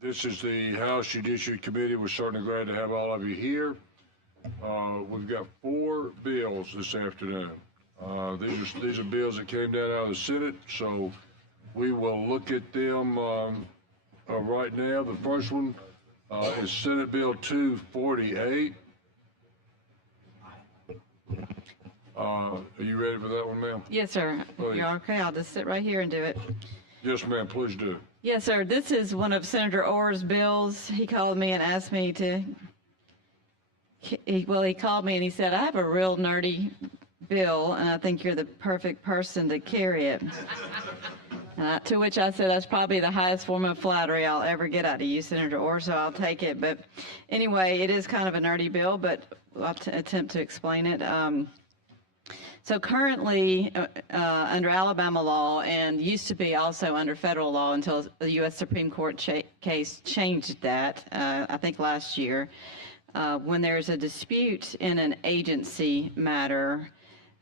This is the House Judiciary Committee. We're certainly glad to have all of you here. We've got 4 bills this afternoon. These are bills that came down out of the Senate, so we will look at them right now. The first one is Senate Bill 248. Are you ready for that one, ma'am? Yes, sir. Please. You're okay. I'll just sit right here and do it. Yes, ma'am. Please do. Yes, sir. This is one of Senator Orr's bills. He called me and asked me to. He called me and he said, "I have a real nerdy bill, and I think you're the perfect person to carry it." To which I said, "That's probably the highest form of flattery I'll ever get out of you, Senator Orr, so I'll take it." But anyway, it is kind of a nerdy bill, but I'll attempt to explain it. So currently, under Alabama law, and used to be also under federal law until the U.S. Supreme Court case changed that, I think last year, when there's a dispute in an agency matter,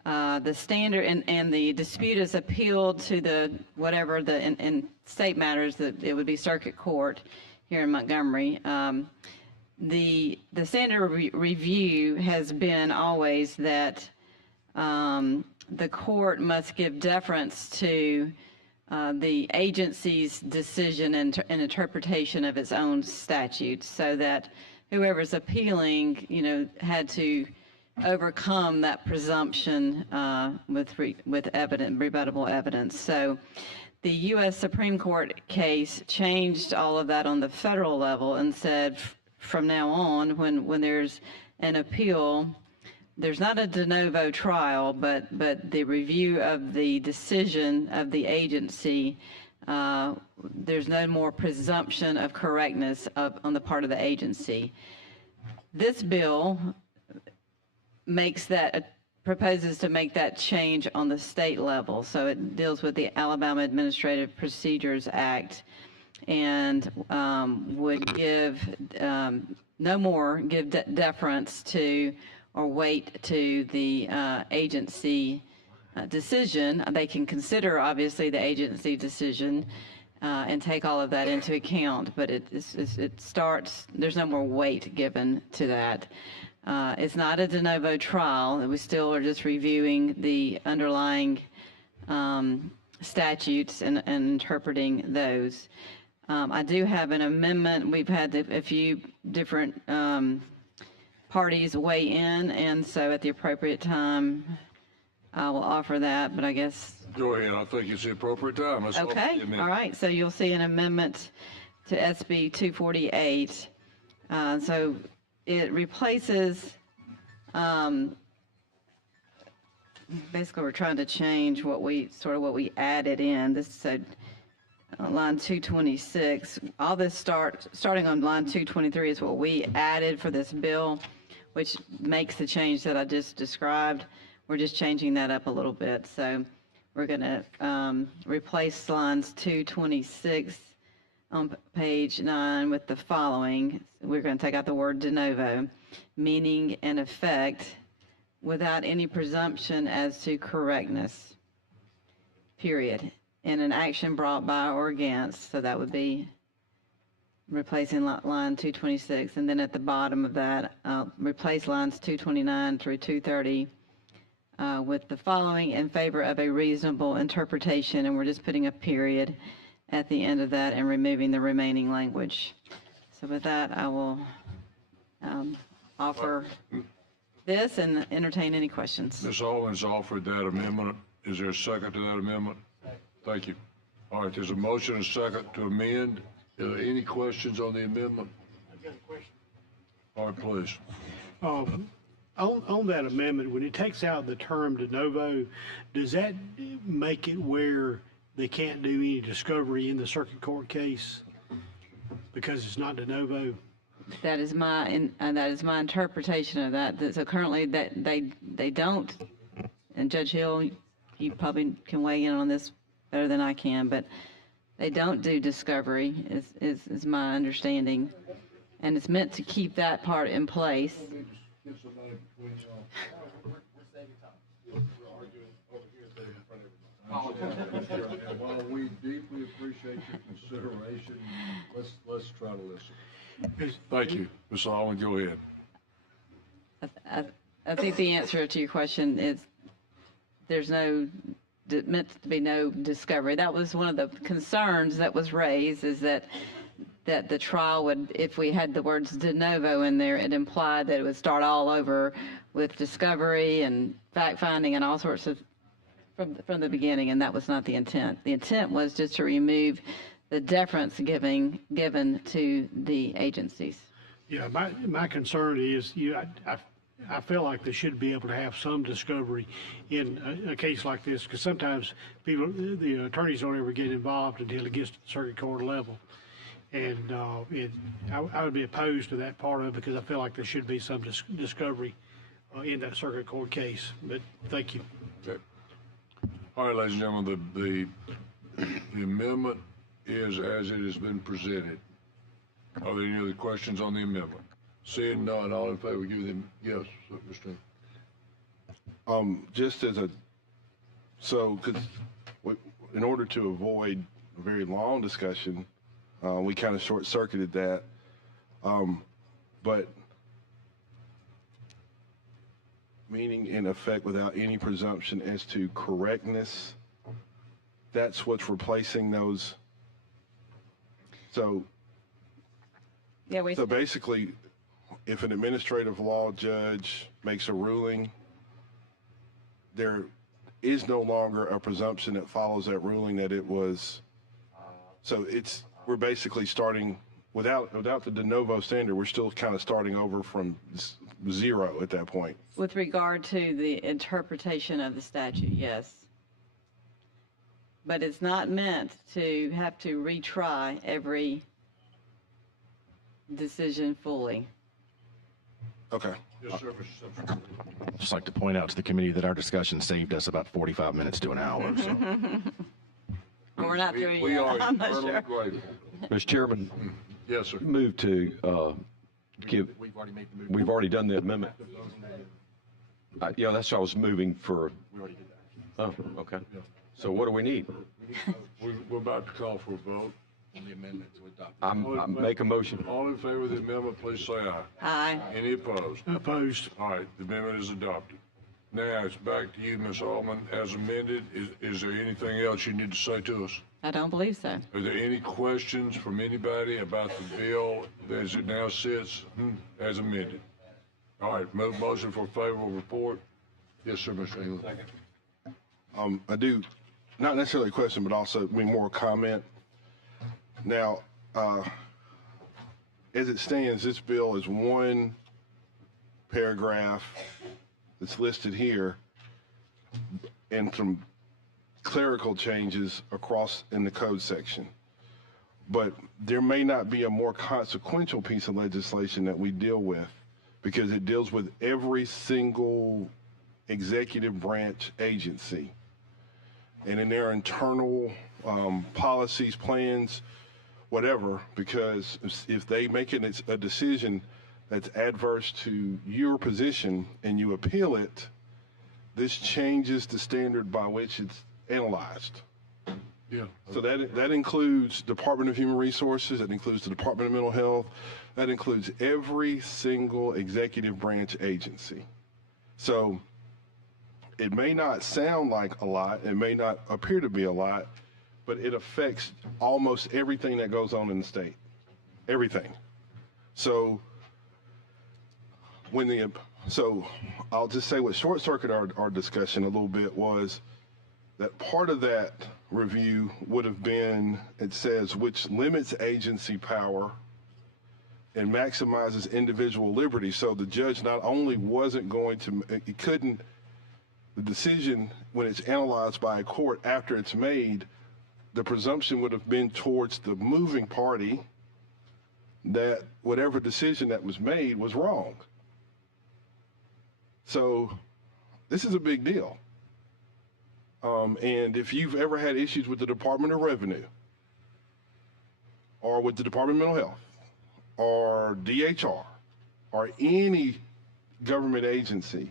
the standard and the dispute is appealed to the whatever in state matters, that it would be circuit court here in Montgomery. The standard review has been always that the court must give deference to the agency's decision and interpretation of its own statutes, so that whoever's appealing, had to overcome that presumption with rebuttable evidence. So the U.S. Supreme Court case changed all of that on the federal level and said from now on, when there's an appeal, there's not a de novo trial, but the review of the decision of the agency, there's no more presumption of correctness on the part of the agency. This bill proposes to make that change on the state level. So it deals with the Alabama Administrative Procedures Act and would give deference to or weight to the agency decision. They can consider, obviously, the agency decision and take all of that into account, but there's no more weight given to that. It's not a de novo trial. We still are just reviewing the underlying statutes and interpreting those. I do have an amendment. We've had a few different parties weigh in, and so at the appropriate time, I will offer that, but I guess... Go ahead. I think it's the appropriate time. Okay. All right. So you'll see an amendment to SB 248. So it replaces... basically, we're trying to change what we added in. This said line 226. All this starting on line 223 is what we added for this bill, which makes the change that I just described. We're just changing that up a little bit. So we're going to replace lines 226 on page 9 with the following. We're going to take out the word de novo, meaning and effect without any presumption as to correctness, period, in an action brought by or against. So that would be replacing line 226, and then at the bottom of that, replace lines 229 through 230 with the following: in favor of a reasonable interpretation, and we're just putting a period at the end of that and removing the remaining language. So with that, I will offer this and entertain any questions. Ms. Owens offered that amendment. Is there a second to that amendment? Thank you. All right, there's a motion and a second to amend. Are there any questions on the amendment? I've got a question. All right, please. On that amendment, when it takes out the term de novo, does that make it where they can't do any discovery in the circuit court case because it's not de novo? That is my interpretation of that. So currently, that they don't. And Judge Hill, you probably can weigh in on this better than I can, but they don't do discovery, is my understanding, and it's meant to keep that part in place. While we deeply appreciate your consideration. Let's try to listen. Thank you. Ms. Allen, go ahead. I think the answer to your question is there's meant to be no discovery. That was one of the concerns that was raised, is that the trial would, if we had the words de novo in there, it implied that it would start all over with discovery and fact finding and all sorts of from the beginning, and that was not the intent. The intent was just to remove the deference given to the agencies. Yeah, my concern is, I feel like they should be able to have some discovery in a case like this, because sometimes the attorneys don't ever get involved until it gets to the circuit court level. And I would be opposed to that part of it, because I feel like there should be some discovery in that circuit court case. But thank you. Okay. All right, ladies and gentlemen, the amendment is as it has been presented. Are there any other questions on the amendment? Seeing none, all in favor, give them yes, Mr. Just as because in order to avoid a very long discussion, we kind of short-circuited that. But meaning in effect without any presumption as to correctness, that's what's replacing those. So, Yeah, so basically, if an administrative law judge makes a ruling, there is no longer a presumption that follows that ruling that it was. So we're basically starting without the de novo standard. We're still kind of starting over from zero at that point. With regard to the interpretation of the statute, yes. But it's not meant to have to retry every decision fully. Okay. Yes, sir, Mr. Simpson. I'd just like to point out to the committee that our discussion saved us about 45 minutes to an hour. So. We're not through We yet. are I'm not eternally sure. grateful. Mr. Chairman, Yes, sir. move to give, we've already done the amendment. Yeah, that's what I was moving for. We already did that. Oh, okay. So what do we need? We're about to call for a vote. On the amendment to adopt. I make a motion. All in favor of the amendment, please say aye. Aye. Any opposed? Opposed. All right, the amendment is adopted. Now, it's back to you, Ms. Allman, as amended. Is there anything else you need to say to us? I don't believe so. Are there any questions from anybody about the bill as it now sits as amended? All right, move motion for favorable report. Yes, sir, Mr. England. I do, not necessarily a question, but also more a comment. Now, as it stands, this bill is one paragraph that's listed here and some clerical changes across in the code section. But there may not be a more consequential piece of legislation that we deal with, because it deals with every single executive branch agency and in their internal policies, plans, whatever, because if they make it a decision that's adverse to your position and you appeal it, this changes the standard by which it's analyzed. Yeah. So that includes Department of Human Resources, that includes the Department of Mental Health, that includes every single executive branch agency. So it may not sound like a lot, it may not appear to be a lot, but it affects almost everything that goes on in the state. Everything. So I'll just say what short-circuited our discussion a little bit was that part of that review would have been, it says, which limits agency power and maximizes individual liberty. So the judge not only wasn't going to, it couldn't, the decision, when it's analyzed by a court after it's made, the presumption would have been towards the moving party that whatever decision that was made was wrong. So this is a big deal. And if you've ever had issues with the Department of Revenue or with the Department of Mental Health or DHR or any government agency,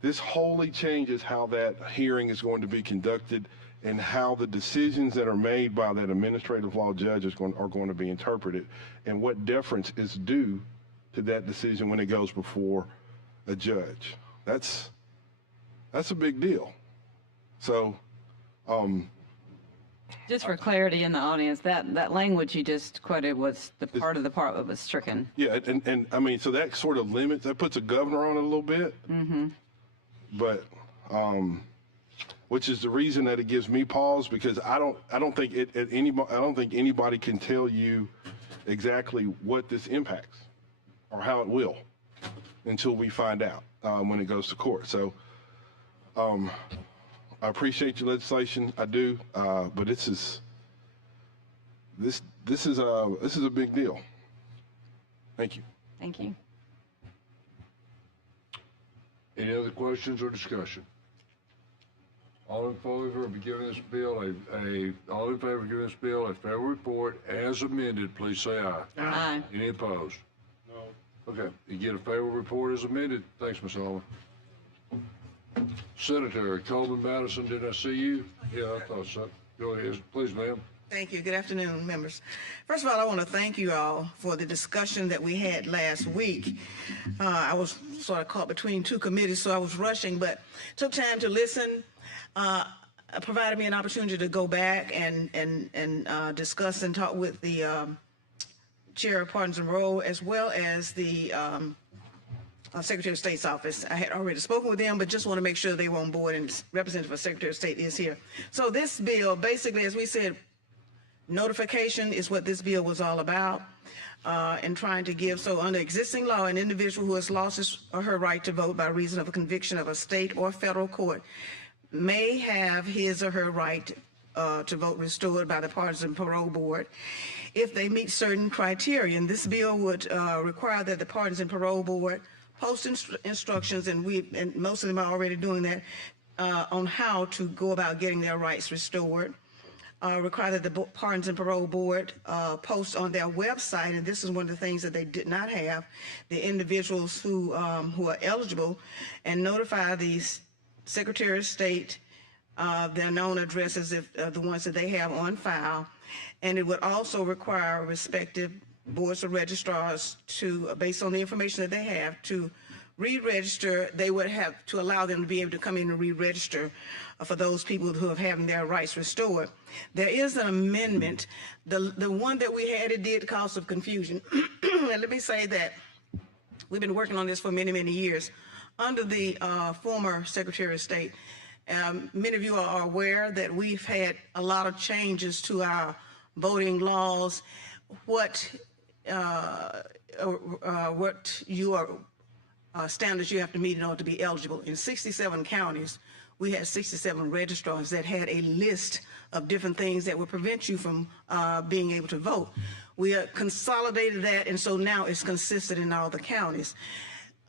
this wholly changes how that hearing is going to be conducted and how the decisions that are made by that administrative law judge are going to be interpreted, and what deference is due to that decision when it goes before a judge. That's a big deal. So, Just for clarity in the audience, that language you just quoted was the part that was stricken. yeah, and I mean, so that sort of limits, that puts a governor on it a little bit. Mm-hmm. But, which is the reason that it gives me pause, because I don't think anybody can tell you exactly what this impacts or how it will until we find out when it goes to court. So, I appreciate your legislation, I do, but this is a big deal. Thank you. Thank you. Any other questions or discussion? All in favor of giving this bill a favorable report as amended, please say aye. Aye. Any opposed? No. Okay, you get a favorable report as amended. Thanks, Ms. Holman. Senator Coleman-Madison, did I see you? Yeah, I thought so. Go ahead, please, ma'am. Thank you. Good afternoon, members. First of all, I want to thank you all for the discussion that we had last week. I was sort of caught between two committees, so I was rushing, but took time to listen. Provided me an opportunity to go back and discuss and talk with the Chair of Pardons and Parole, as well as the Secretary of State's office. I had already spoken with them, but just want to make sure they were on board, and Representative of Secretary of State is here. So this bill, basically, as we said, notification is what this bill was all about, and trying to give, so under existing law, an individual who has lost his or her right to vote by reason of a conviction of a state or federal court may have his or her right to vote restored by the Pardons and Parole Board if they meet certain criteria. And this bill would require that the Pardons and Parole Board post instructions, and most of them are already doing that, on how to go about getting their rights restored. Require that the Pardons and Parole Board post on their website, and this is one of the things that they did not have, the individuals who are eligible, and notify the Secretary of State their known addresses, if the ones that they have on file. And it would also require respective boards of registrars to, based on the information that they have, to re-register. They would have to allow them to be able to come in and re-register for those people who have having their rights restored. There is an amendment. The one that we had, it did cause some confusion. And let me say that we've been working on this for many, many years under the former Secretary of State. Many of you are aware that we've had a lot of changes to our voting laws. What standards you have to meet in order to be eligible. In 67 counties, we had 67 registrars that had a list of different things that would prevent you from being able to vote. We consolidated that, and so now it's consistent in all the counties.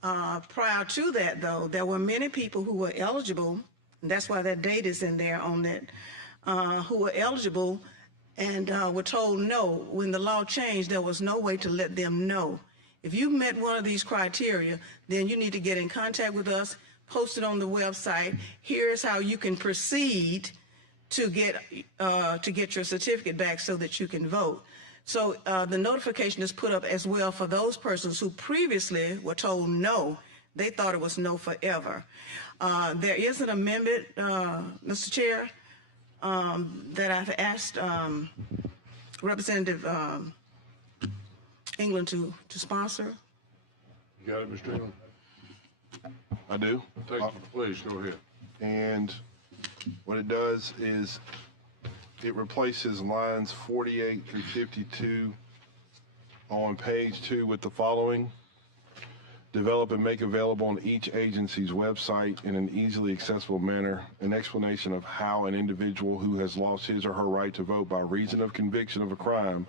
Prior to that, though, there were many people who were eligible, and that's why that date is in there on that, who were eligible and were told no. When the law changed, there was no way to let them know. If you met one of these criteria, then you need to get in contact with us, post it on the website. Here's how you can proceed to get your certificate back so that you can vote. So the notification is put up as well for those persons who previously were told no. They thought it was no forever. There is an amendment, Mr. Chair, that I've asked Representative England to sponsor. You got it, Mr. England? I do. Please, go ahead. And what it does is it replaces lines 48 through 52 on page 2 with the following. Develop and make available on each agency's website in an easily accessible manner an explanation of how an individual who has lost his or her right to vote by reason of conviction of a crime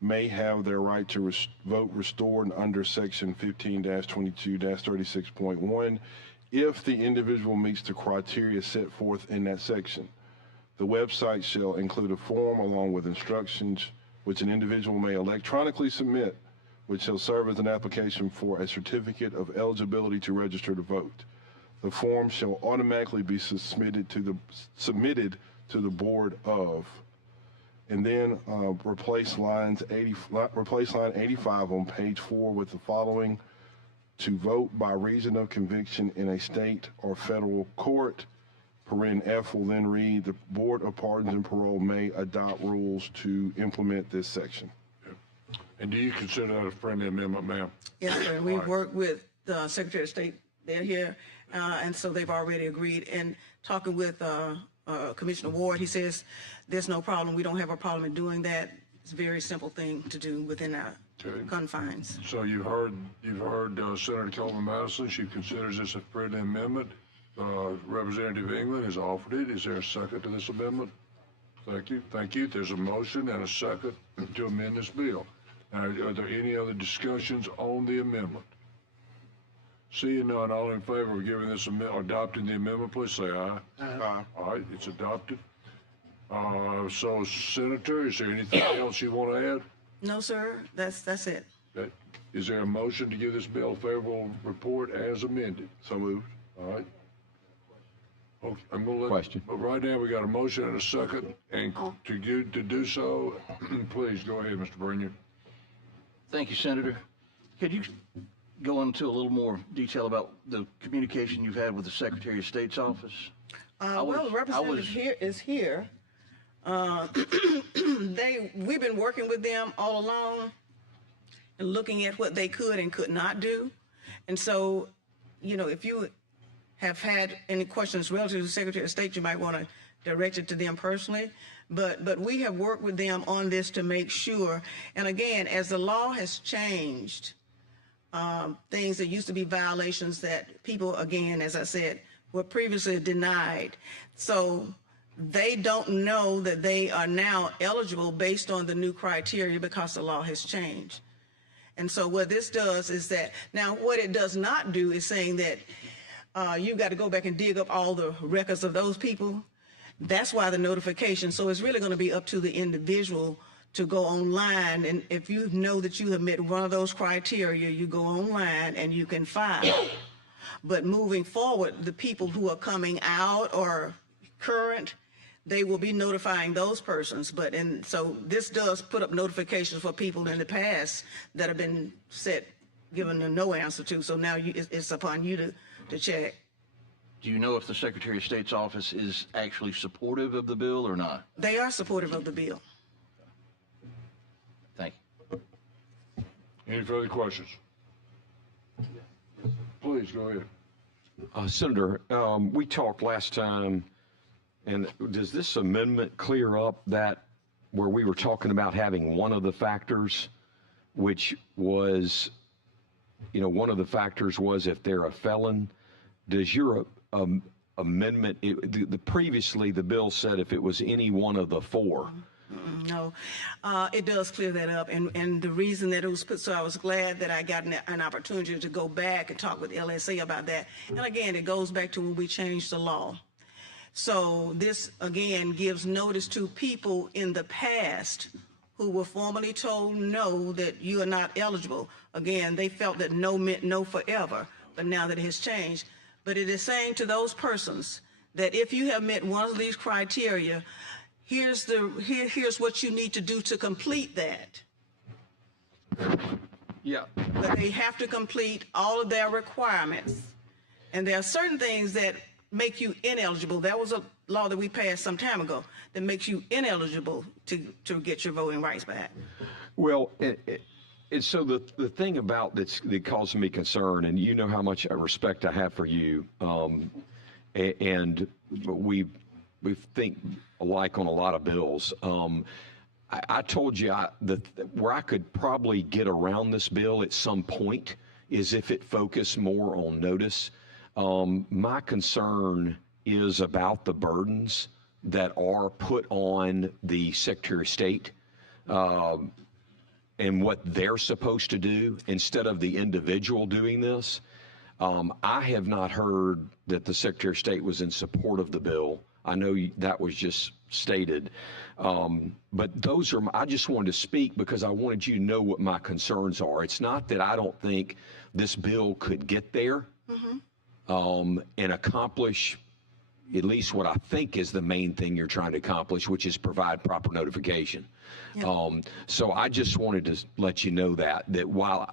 may have their right to vote restored under section 15-22-36.1 if the individual meets the criteria set forth in that section. The website shall include a form along with instructions which an individual may electronically submit, which shall serve as an application for a certificate of eligibility to register to vote. The form shall automatically be submitted to to the Board of, and then replace line 85 on page 4 with the following: to vote by reason of conviction in a state or federal court. Paren F will then read, the Board of Pardons and Parole may adopt rules to implement this section. And do you consider that a friendly amendment, ma'am? Yes, sir. We've worked with the Secretary of State. They're here, and so they've already agreed. And talking with Commissioner Ward, he says there's no problem. We don't have a problem in doing that. It's a very simple thing to do within our confines. So you've heard Senator Coleman-Madison. She considers this a friendly amendment. Representative England has offered it. Is there a second to this amendment? Thank you. Thank you. There's a motion and a second to amend this bill. Now, are there any other discussions on the amendment? Seeing none, all in favor of giving this adopting the amendment, please say aye. Aye. All right, it's adopted. So, Senator, is there anything else you want to add? No, sir. That's it. Is there a motion to give this bill a favorable report as amended? So moved. All right. Okay, I'm going to let. Question. But right now, we got a motion and a second, and to do so, please go ahead, Mr. Bernier. Thank you, Senator. Could you go into a little more detail about the communication you've had with the Secretary of State's office? Well, the representative here is here. We've been working with them all along and looking at what they could and could not do. And so, if you have had any questions relative to the Secretary of State, you might want to direct it to them personally. But we have worked with them on this to make sure. And again, as the law has changed, things that used to be violations that people, again, as I said, were previously denied. So they don't know that they are now eligible based on the new criteria because the law has changed. And so what this does is that, now what it does not do is saying that you've got to go back and dig up all the records of those people. That's why the notification. So it's really going to be up to the individual to go online. And if you know that you have met one of those criteria, you go online and you can file. But moving forward, the people who are coming out or current, they will be notifying those persons. So this does put up notifications for people in the past that have been given a no answer to. So now it's upon you to check. Do you know if the Secretary of State's office is actually supportive of the bill or not? They are supportive of the bill. Thank you. Any further questions? Please go ahead. Senator, we talked last time, and does this amendment clear up that where we were talking about having one of the factors, which was, one of the factors was if they're a felon? Does your amendment, previously the bill said if it was any one of the four? No, it does clear that up, and the reason that it was put, so I was glad that I got an opportunity to go back and talk with LSA about that. And again, it goes back to when we changed the law. So this, again, gives notice to people in the past who were formerly told no, that you are not eligible. Again, they felt that no meant no forever, but now that it has changed. But it is saying to those persons that if you have met one of these criteria, here's what you need to do to complete that. Yeah. But they have to complete all of their requirements. And there are certain things that make you ineligible. That was a law that we passed some time ago that makes you ineligible to get your voting rights back. Well, so the thing about that causes me concern, and you know how much respect I have for you, and we think alike on a lot of bills. I told you that where I could probably get around this bill at some point is if it focused more on notice. My concern is about the burdens that are put on the Secretary of State and what they're supposed to do instead of the individual doing this. I have not heard that the Secretary of State was in support of the bill. I know that was just stated. But I just wanted to speak because I wanted you to know what my concerns are. It's not that I don't think this bill could get there and accomplish, at least what I think is the main thing you're trying to accomplish, which is provide proper notification. So I just wanted to let you know that why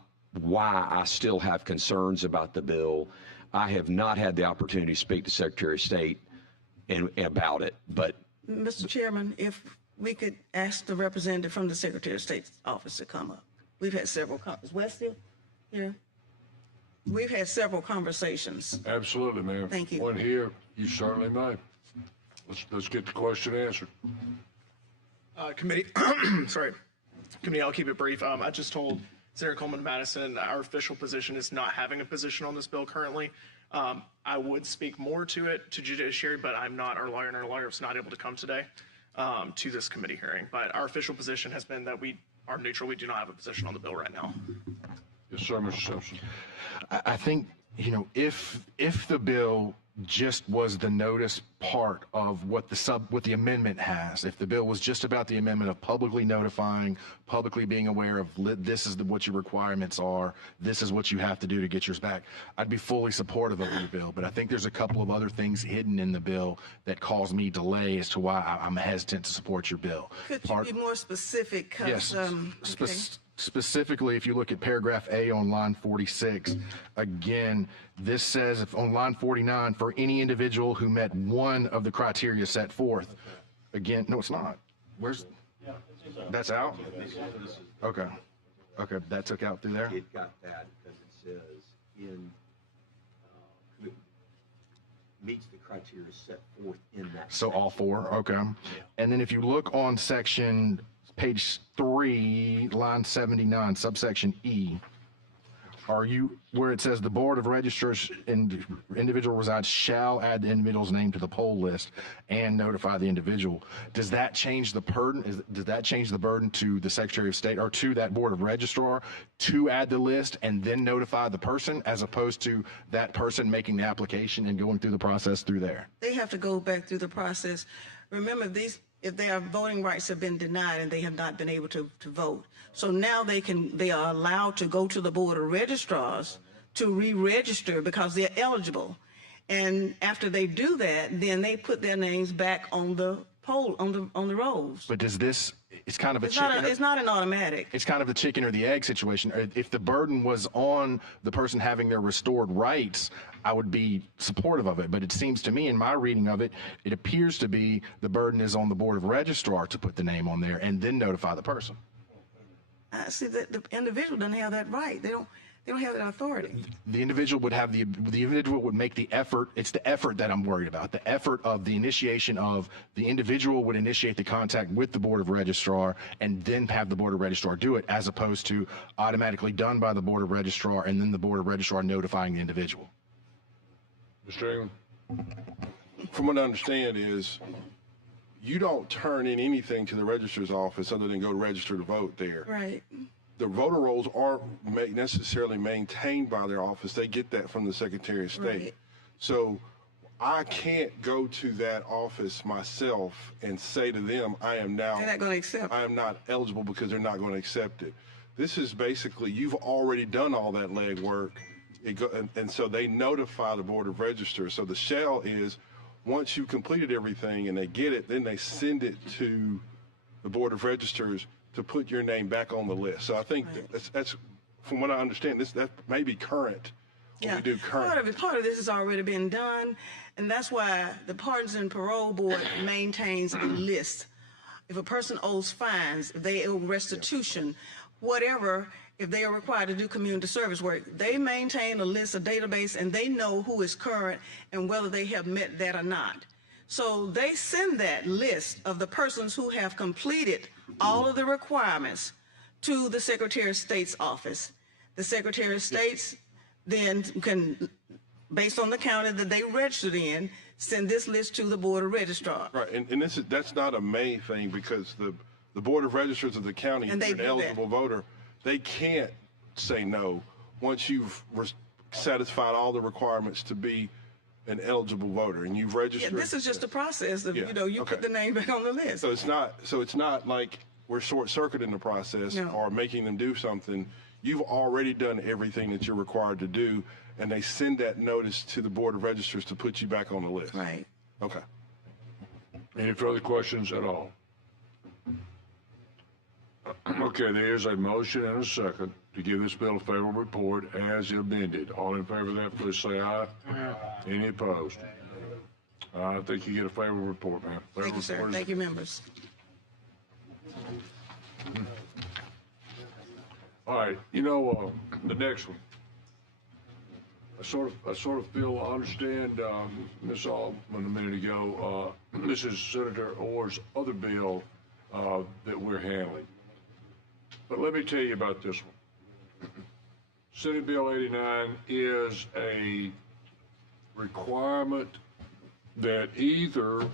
I still have concerns about the bill, I have not had the opportunity to speak to Secretary of State about it, but. Mr. Chairman, if we could ask the representative from the Secretary of State's office to come up. We've had several is Wes still here? We've had several conversations. Absolutely, ma'am. Thank you. One here, you certainly may. Let's get the question answered. Committee, sorry, committee, I'll keep it brief. I just told Senator Coleman-Madison our official position is not having a position on this bill currently. I would speak more to it to Judiciary, but I'm not our lawyer, and our lawyer was not able to come today to this committee hearing. But our official position has been that we are neutral. We do not have a position on the bill right now. Yes, sir, Mr. Simpson. I think, if the bill just was the notice part of what the amendment has, if the bill was just about the amendment of publicly notifying, publicly being aware of this is what your requirements are, this is what you have to do to get yours back, I'd be fully supportive of your bill. But I think there's a couple of other things hidden in the bill that cause me delay as to why I'm hesitant to support your bill. Could you be more specific? Yes. Okay. Specifically, if you look at paragraph A on line 46, again, this says if on line 49, for any individual who met one of the criteria set forth, again, no, it's not. Where's, that's out? Okay. Okay, that took out through there? It got that because it says meets the criteria set forth in that. So all four, okay. And then if you look on section page 3, line 79, subsection E, where it says the Board of Registrars and individual resides shall add the individual's name to the poll list and notify the individual. Does that change the burden? Does that change the burden to the Secretary of State or to that Board of Registrar to add the list and then notify the person, as opposed to that person making the application and going through the process through there? They have to go back through the process. Remember, if their voting rights have been denied and they have not been able to vote. So now they are allowed to go to the Board of Registrars to re-register because they're eligible. And after they do that, then they put their names back on the poll, on the rolls. But does this, it's kind of a It's not an automatic. It's kind of the chicken or the egg situation. If the burden was on the person having their restored rights, I would be supportive of it. But it seems to me, in my reading of it, it appears to be the burden is on the Board of Registrar to put the name on there and then notify the person. See, the individual doesn't have that right. They don't have that authority. The individual would have the individual would make the effort. It's the effort that I'm worried about. The effort of the initiation of the individual would initiate the contact with the Board of Registrar and then have the Board of Registrar do it, as opposed to automatically done by the Board of Registrar and then the Board of Registrar notifying the individual. Mr. Ingram? From what I understand is, you don't turn in anything to the registrar's office other than go to register to vote there. Right. The voter rolls aren't necessarily maintained by their office. They get that from the Secretary of State. Right. So I can't go to that office myself and say to them, They're not going to accept. I am not eligible because they're not going to accept it. This is basically, you've already done all that legwork. And so they notify the Board of Registers. So the shall is, once you completed everything and they get it, then they send it to the Board of Registers to put your name back on the list. So I think that's from what I understand, that may be current. Yeah, we do current. Part of this has already been done, and that's why the Pardons and Parole Board maintains a list. If a person owes fines, if they owe restitution, whatever, if they are required to do community service work, they maintain a list, a database, and they know who is current and whether they have met that or not. So they send that list of the persons who have completed all of the requirements to the Secretary of State's office. The Secretary of State's then can, based on the county that they registered in, send this list to the Board of Registrar. Right, and that's not a May thing, because the Board of Registers of the county, if you're an eligible voter, they can't say no once you've satisfied all the requirements to be an eligible voter and you've registered. Yeah, this is just a process of, put the name back on the list. So it's not like we're short-circuiting the process or making them do something. You've already done everything that you're required to do, and they send that notice to the Board of Registers to put you back on the list. Right. Okay. Any further questions at all? Okay, there is a motion and a second to give this bill a favorable report as amended. All in favor of that, please say aye. Aye. Any opposed? I think you get a favorable report, ma'am. Thank you, sir. Thank you, members. All right, the next one. I sort of feel, I understand, Ms. Altman a minute ago, this is Senator Orr's other bill that we're handling. But let me tell you about this one. Senate Bill 89 is a requirement that either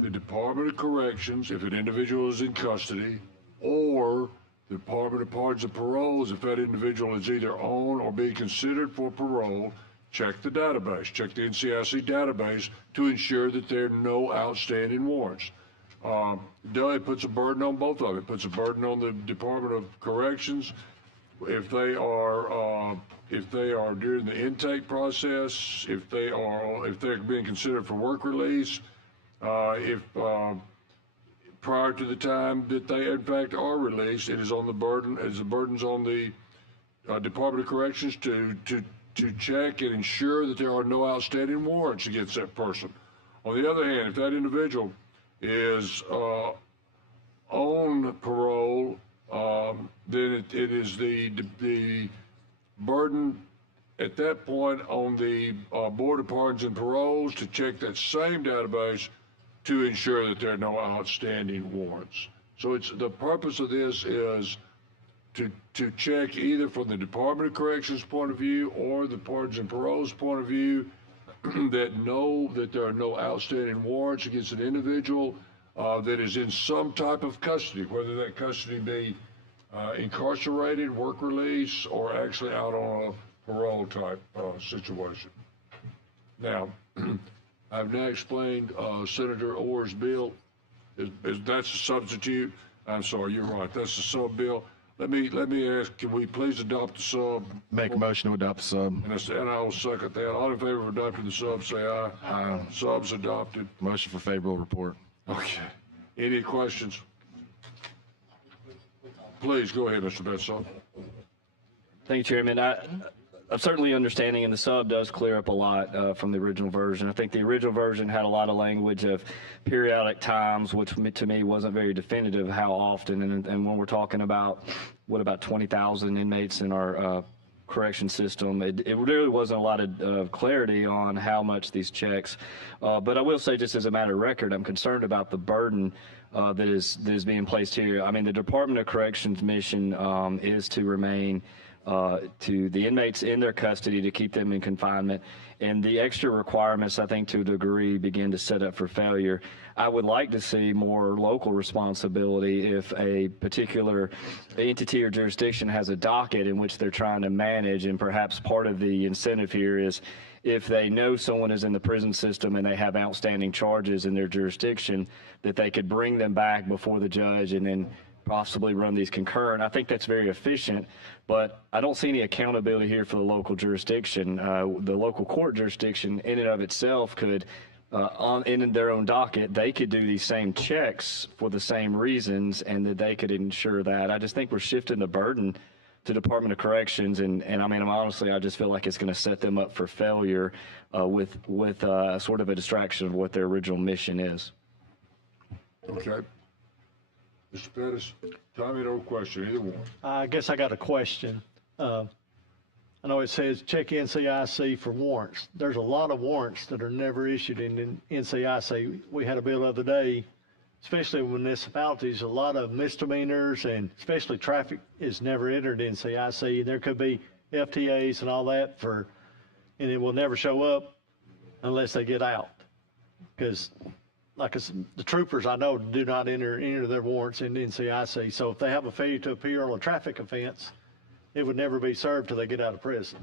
the Department of Corrections, if an individual is in custody, or the Department of Pardons and Paroles, if that individual is either on or being considered for parole, check the database, check the NCIC database to ensure that there are no outstanding warrants. It puts a burden on both of them. It puts a burden on the Department of Corrections if they are during the intake process, if they're being considered for work release, prior to the time that they in fact are released, it is on the burden, as the burden's on the Department of Corrections to check and ensure that there are no outstanding warrants against that person. On the other hand, if that individual is on parole, then it is the burden at that point on the Board of Pardons and Paroles to check that same database to ensure that there are no outstanding warrants. So the purpose of this is to check either from the Department of Corrections point of view or the Pardons and Paroles point of view that there are no outstanding warrants against an individual that is in some type of custody, whether that custody be incarcerated, work release, or actually out on a parole type situation. Now, I've now explained Senator Orr's bill. That's a substitute. I'm sorry, you're right. That's the sub bill. Let me ask, can we please adopt the sub? Make a motion to adopt the sub. And I will second that. All in favor of adopting the sub, say aye. Aye. Sub's adopted. Motion for favorable report. Okay. Any questions? Please go ahead, Mr. Benshaw. Thank you, Chairman. I'm certainly understanding, and the sub does clear up a lot from the original version. I think the original version had a lot of language of periodic times, which to me wasn't very definitive how often. And when we're talking about, what about 20,000 inmates in our correction system, it really wasn't a lot of clarity on how much these checks. But I will say, just as a matter of record, I'm concerned about the burden that is being placed here. I mean, the Department of Corrections mission is to remain to the inmates in their custody, to keep them in confinement, and the extra requirements, I think, to a degree, begin to set up for failure. I would like to see more local responsibility if a particular entity or jurisdiction has a docket in which they're trying to manage, and perhaps part of the incentive here is if they know someone is in the prison system and they have outstanding charges in their jurisdiction, that they could bring them back before the judge and then possibly run these concurrent. I think that's very efficient, but I don't see any accountability here for the local jurisdiction. The local court jurisdiction in and of itself could, in their own docket, they could do these same checks for the same reasons, and that they could ensure that. I just think we're shifting the burden to Department of Corrections, and I mean, honestly, I just feel like it's going to set them up for failure with sort of a distraction of what their original mission is. Okay. Mr. Pettis, comment or question, either one. I guess I got a question. I know it says check NCIC for warrants. There's a lot of warrants that are never issued in NCIC. We had a bill the other day, especially in municipalities, a lot of misdemeanors and especially traffic is never entered in NCIC. There could be FTAs and all that and it will never show up unless they get out. Because like the troopers I know do not enter their warrants in NCIC. So if they have a failure to appear on a traffic offense, it would never be served till they get out of prison.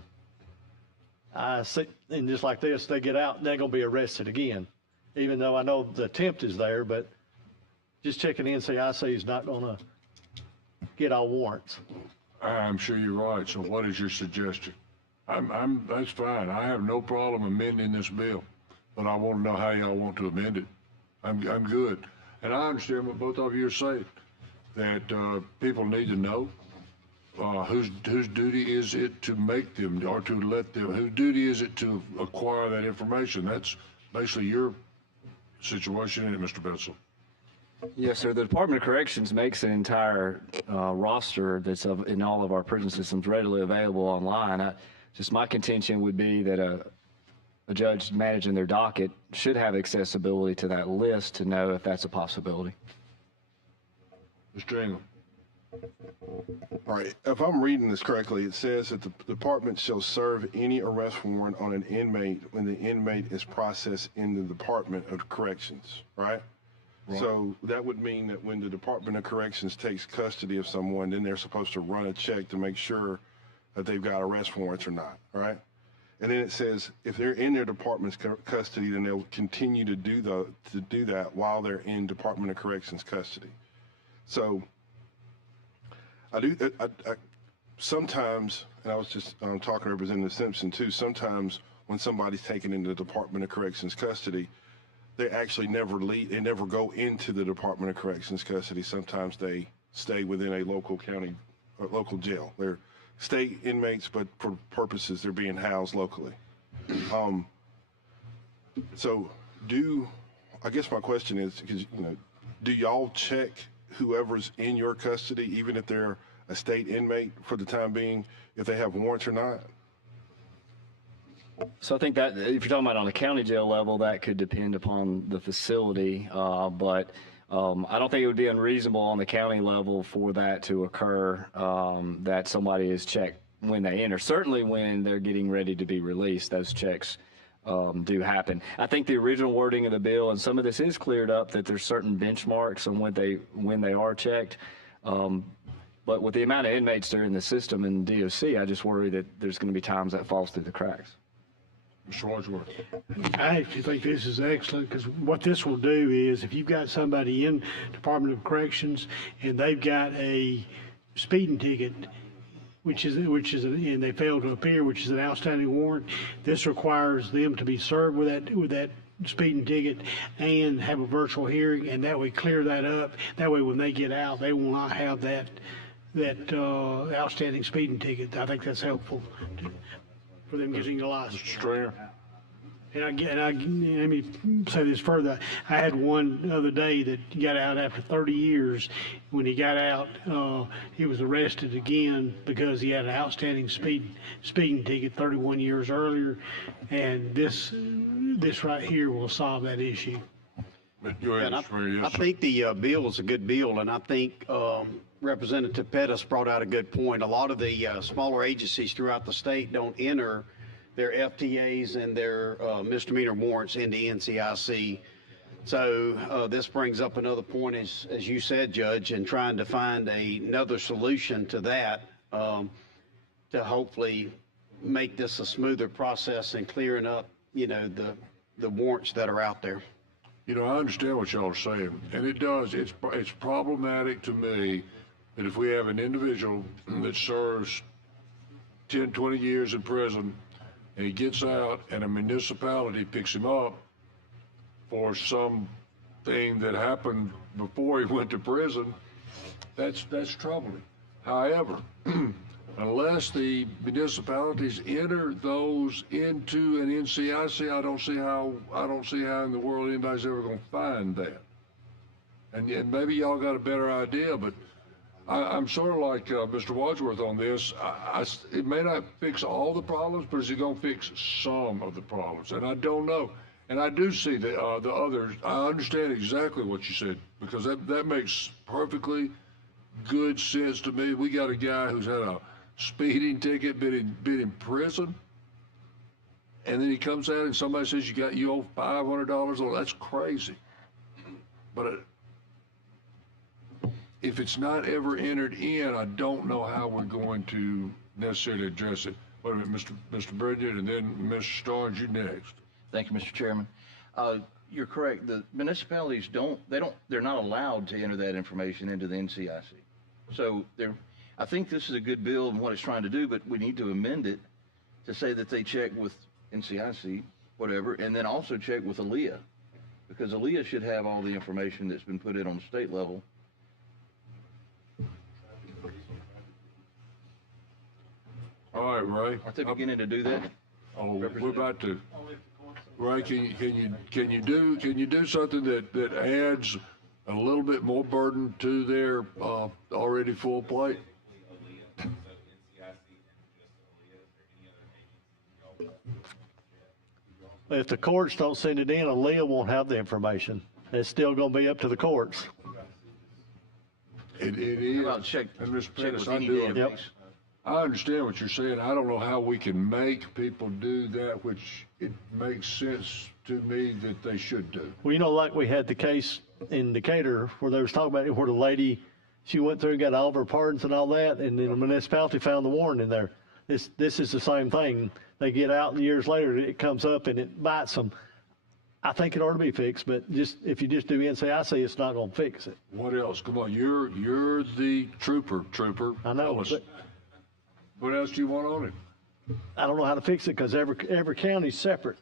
I see, and just like this, they get out and they're going to be arrested again. Even though I know the attempt is there, but just checking NCIC is not going to get all warrants. I'm sure you're right. So what is your suggestion? That's fine. I have no problem amending this bill. but I want to know how y'all want to amend it. I'm good. And I understand what both of you are saying, that people need to know whose duty is it to make them or to let them, whose duty is it to acquire that information. That's basically your situation, isn't it, Mr. Betzel? Yes, sir. The Department of Corrections makes an entire roster that's in all of our prison systems readily available online. Just my contention would be that a judge managing their docket should have accessibility to that list to know if that's a possibility. Mr. Ingram. All right, if I'm reading this correctly, it says that the department shall serve any arrest warrant on an inmate when the inmate is processed in the Department of Corrections, right? So that would mean that when the Department of Corrections takes custody of someone, then they're supposed to run a check to make sure that they've got arrest warrants or not, right? And then it says if they're in their department's custody, then they'll continue to do that while they're in Department of Corrections custody. So I sometimes, and I was just talking to Representative Simpson too, sometimes when somebody's taken into the Department of Corrections custody, they actually never leave, they never go into the Department of Corrections custody. Sometimes they stay within a local county or local jail. They're state inmates, but for purposes, they're being housed locally. So I guess my question is, because, do y'all check whoever's in your custody, even if they're a state inmate for the time being, if they have warrants or not? So I think that if you're talking about on a county jail level, that could depend upon the facility, but I don't think it would be unreasonable on the county level for that to occur, that somebody is checked when they enter. Certainly when they're getting ready to be released, those checks do happen. I think the original wording of the bill, and some of this is cleared up, that there's certain benchmarks on when they are checked. But with the amount of inmates that are in the system in DOC, I just worry that there's going to be times that falls through the cracks. Mr. Wadsworth. I actually think this is excellent, because what this will do is if you've got somebody in Department of Corrections and they've got a speeding ticket, and they fail to appear, which is an outstanding warrant, this requires them to be served with that speeding ticket and have a virtual hearing, and that way clear that up. That way when they get out, they will not have that outstanding speeding ticket. I think that's helpful for them getting a license. Mr. Stringer. And let me say this further. I had one the other day that got out after 30 years. When he got out, he was arrested again because he had an outstanding speeding ticket 31 years earlier. And this right here will solve that issue. Go ahead, I Mr. Yes, sir. think the bill is a good bill, and I think Representative Pettis brought out a good point. A lot of the smaller agencies throughout the state don't enter their FTAs and their misdemeanor warrants into NCIC. So this brings up another point, as you said, Judge, in trying to find another solution to that, to hopefully make this a smoother process and clearing up, the warrants that are out there. I understand what y'all are saying, and it does. It's problematic to me that if we have an individual that serves 10, 20 years in prison, and he gets out and a municipality picks him up for something that happened before he went to prison, that's troubling. However, unless the municipalities enter those into an NCIC, I don't see how in the world anybody's ever going to find that. And maybe y'all got a better idea, but I'm sort of like Mr. Wadsworth on this. It may not fix all the problems, but is it going to fix some of the problems? And I don't know. And I do see the others. I understand exactly what you said, because that makes perfectly good sense to me. We got a guy who's had a speeding ticket, been in prison, and then he comes out and somebody says you owe $500. Oh, that's crazy. But if it's not ever entered in, I don't know how we're going to necessarily address it. Wait a minute, Mr. Bridget, and then Mr. Starnes, you next. Thank you, Mr. Chairman. You're correct. The municipalities they're not allowed to enter that information into the NCIC. So I think this is a good bill and what it's trying to do, but we need to amend it to say that they check with NCIC whatever, and then also check with Aaliyah, because Aaliyah should have all the information that's been put in on the state level. All right, Ray. Aren't they beginning to do that? Oh, we're about to. Ray, can you do something that adds a little bit more burden to their already full plate? If the courts don't send it in, Aaliyah won't have the information. It's still going to be up to the courts. It is. How about check And Mr. with Pettis, any I database? I understand what you're saying. I don't know how we can make people do that, which it makes sense to me that they should do. Well, you know, like we had the case in Decatur where they was talking about it, where the lady, she went through, got all of her pardons and all that, and then the municipality found the warrant in there. This is the same thing. They get out, and years later, it comes up and it bites them. I think it ought to be fixed, but just if you just do NCIC, it's not going to fix it. What else? Come on, you're the trooper. I know, Tell us. but What else do you want on it? I don't know how to fix it because every county's separate.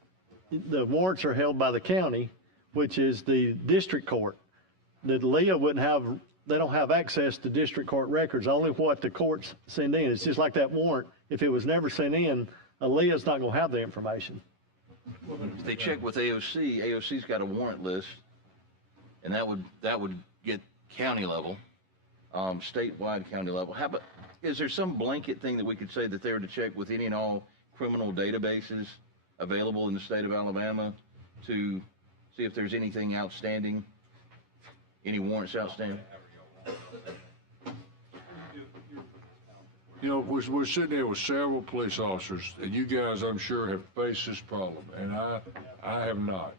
The warrants are held by the county, which is the district court. The Leah wouldn't have, they don't have access to district court records, only what the courts send in. It's just like that warrant. If it was never sent in, Leah's not going to have the information. If they check with AOC, AOC's got a warrant list, and that would get county level, statewide county level. How about, is there some blanket thing that we could say that they're to check with any and all criminal databases available in the state of Alabama to see if there's anything outstanding, any warrants outstanding? You know, we're sitting there with several police officers, and you guys, I'm sure, have faced this problem, and I have not.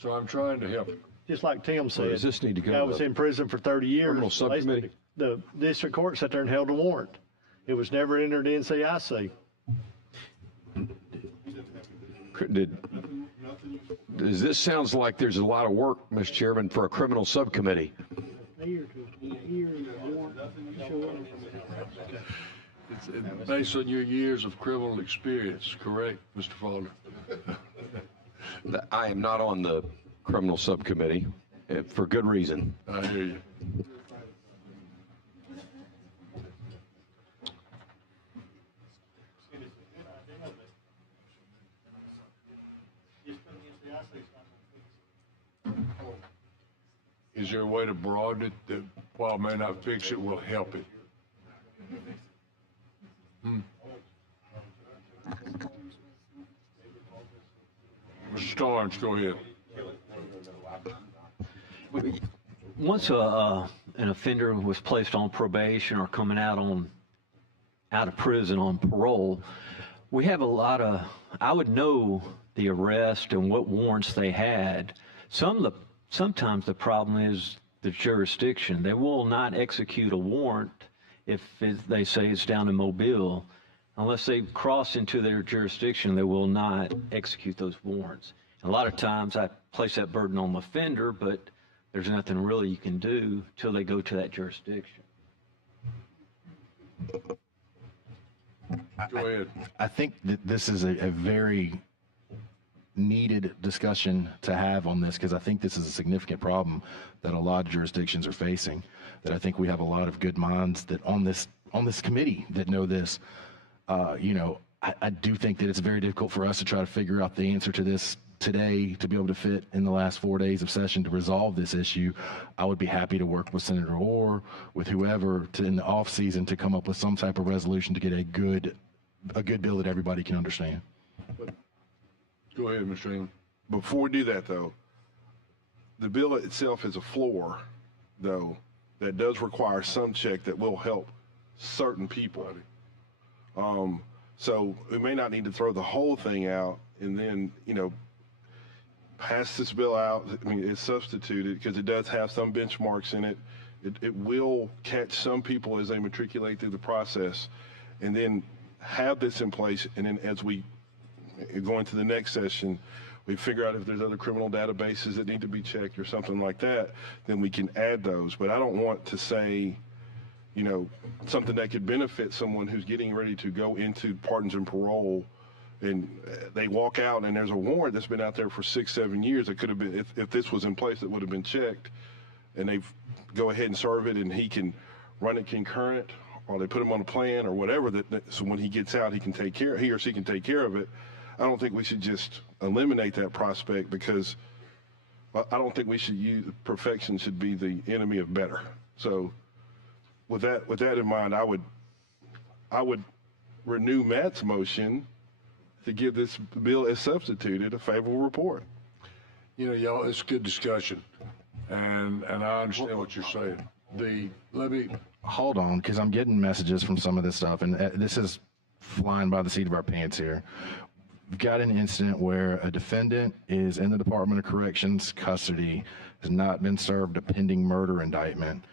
So I'm trying to help you. Just like Tim said, does this need to go guy to was the in prison for 30 years. criminal subcommittee? The district court sat there and held a warrant. It was never entered NCIC. Does this sounds like there's a lot of work, Mr. Chairman, for a criminal subcommittee? It's based on your years of criminal experience, correct, Mr. Falder? I am not on the criminal subcommittee for good reason. I hear you. Is there a way to broaden it that while it may not fix it, will help it? Mr. Starnes, go ahead. Once an offender was placed on probation or coming out of prison on parole, we have a lot of, I would know the arrest and what warrants they had. Sometimes the problem is the jurisdiction. They will not execute a warrant if they say it's down in Mobile. Unless they cross into their jurisdiction, they will not execute those warrants. And a lot of times I place that burden on the offender, but there's nothing really you can do till they go to that jurisdiction. Go ahead. I think that this is a very needed discussion to have on this, because I think this is a significant problem that a lot of jurisdictions are facing, that I think we have a lot of good minds that on this committee that know this. I do think that it's very difficult for us to try to figure out the answer to this today to be able to fit in the last 4 days of session to resolve this issue. I would be happy to work with Senator Orr, with whoever, in the off season to come up with some type of resolution to get a good bill that everybody can understand. Go ahead, Mr. England. Before we do that, though, the bill itself is a floor, though, that does require some check that will help certain people. So we may not need to throw the whole thing out and then, pass this bill out. I mean, it's substituted because it does have some benchmarks in it. It will catch some people as they matriculate through the process, and then have this in place. And then as we go into the next session, we figure out if there's other criminal databases that need to be checked or something like that, then we can add those. But I don't want to say, something that could benefit someone who's getting ready to go into pardons and parole and they walk out and there's a warrant that's been out there for 6-7 years. It could have been, if this was in place, it would have been checked, and they go ahead and serve it, and he can run it concurrent, or they put him on a plan or whatever, so when he gets out, he or she can take care of it. I don't think we should just eliminate that prospect, because I don't think we should use perfection should be the enemy of better. So with that in mind, I would renew Matt's motion to give this bill as substituted a favorable report. You know, y'all, it's good discussion, and I understand what you're saying. Let me Hold on, because I'm getting messages from some of this stuff, and this is flying by the seat of our pants here. We've got an incident where a defendant is in the Department of Corrections custody, has not been served a pending murder indictment.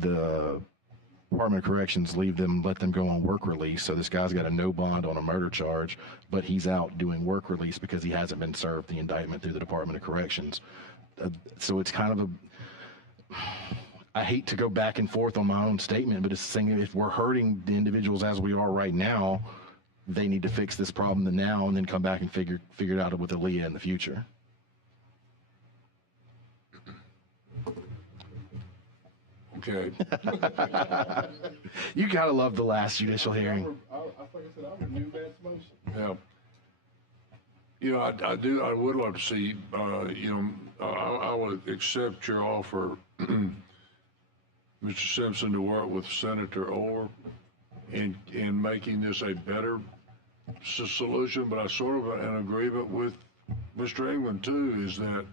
The Department of Corrections let them go on work release. So this guy's got a no bond on a murder charge, but he's out doing work release because he hasn't been served the indictment through the Department of Corrections. So it's kind of I hate to go back and forth on my own statement, but it's saying if we're hurting the individuals as we are right now, they need to fix this problem now and then come back and figure it out with Aaliyah in the future. okay. You gotta love the last judicial hearing. Like I said, I renew Matt's motion. Yeah. You know, I would love to see, I would accept your offer, Mr. Simpson, to work with Senator Orr in making this a better solution, but I sort of am in agreement with Mr. England too, is that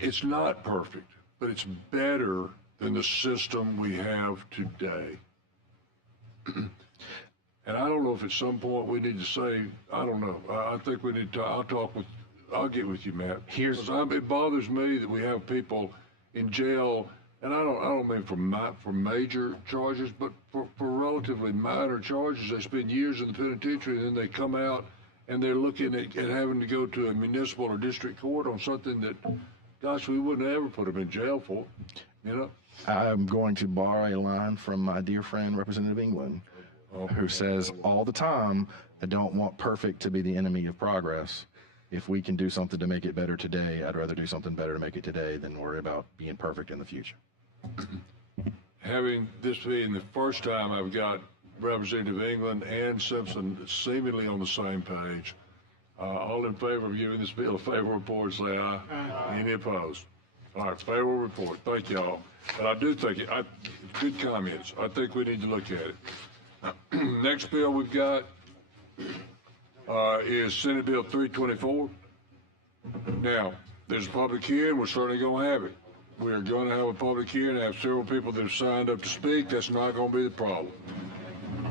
it's not perfect, but it's better than the system we have today. And I don't know if at some point we need to say, I don't know. I think we need to, I'll get with you, Matt. It bothers me that we have people in jail, and I don't mean for major charges, but for relatively minor charges. They spend years in the penitentiary, and then they come out and they're looking at having to go to a municipal or district court on something that, gosh, we wouldn't ever put them in jail for, you know? I'm going to borrow a line from my dear friend, Representative England, who says all the time, I don't want perfect to be the enemy of progress. If we can do something to make it better today, I'd rather do something better to make it today than worry about being perfect in the future. Having this being the first time I've got Representative England and Simpson seemingly on the same page, all in favor of giving this bill a favorable report, say aye. Any opposed? All right, favorable report. Thank you all. But I do think good comments. I think we need to look at it. Next bill we've got is Senate Bill 324. Now, there's a public hearing. We're certainly going to have it. We are going to have a public hearing and have several people that have signed up to speak. That's not going to be the problem.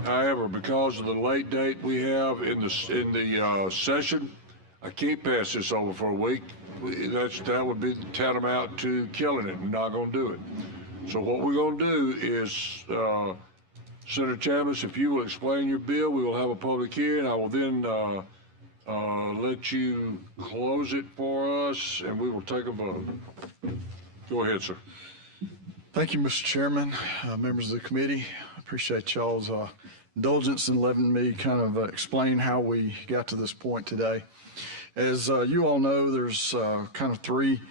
However, because of the late date we have in the session, I can't pass this over for a week. That would be tantamount to killing it. We're not going to do it. So what we're going to do is, Senator Chambliss, if you will explain your bill, we will have a public hearing. I will then let you close it for us, and we will take a vote. Go ahead, sir. Thank you, Mr. Chairman, members of the committee. I appreciate y'all's indulgence in letting me kind of explain how we got to this point today. As you all know, there's kind of three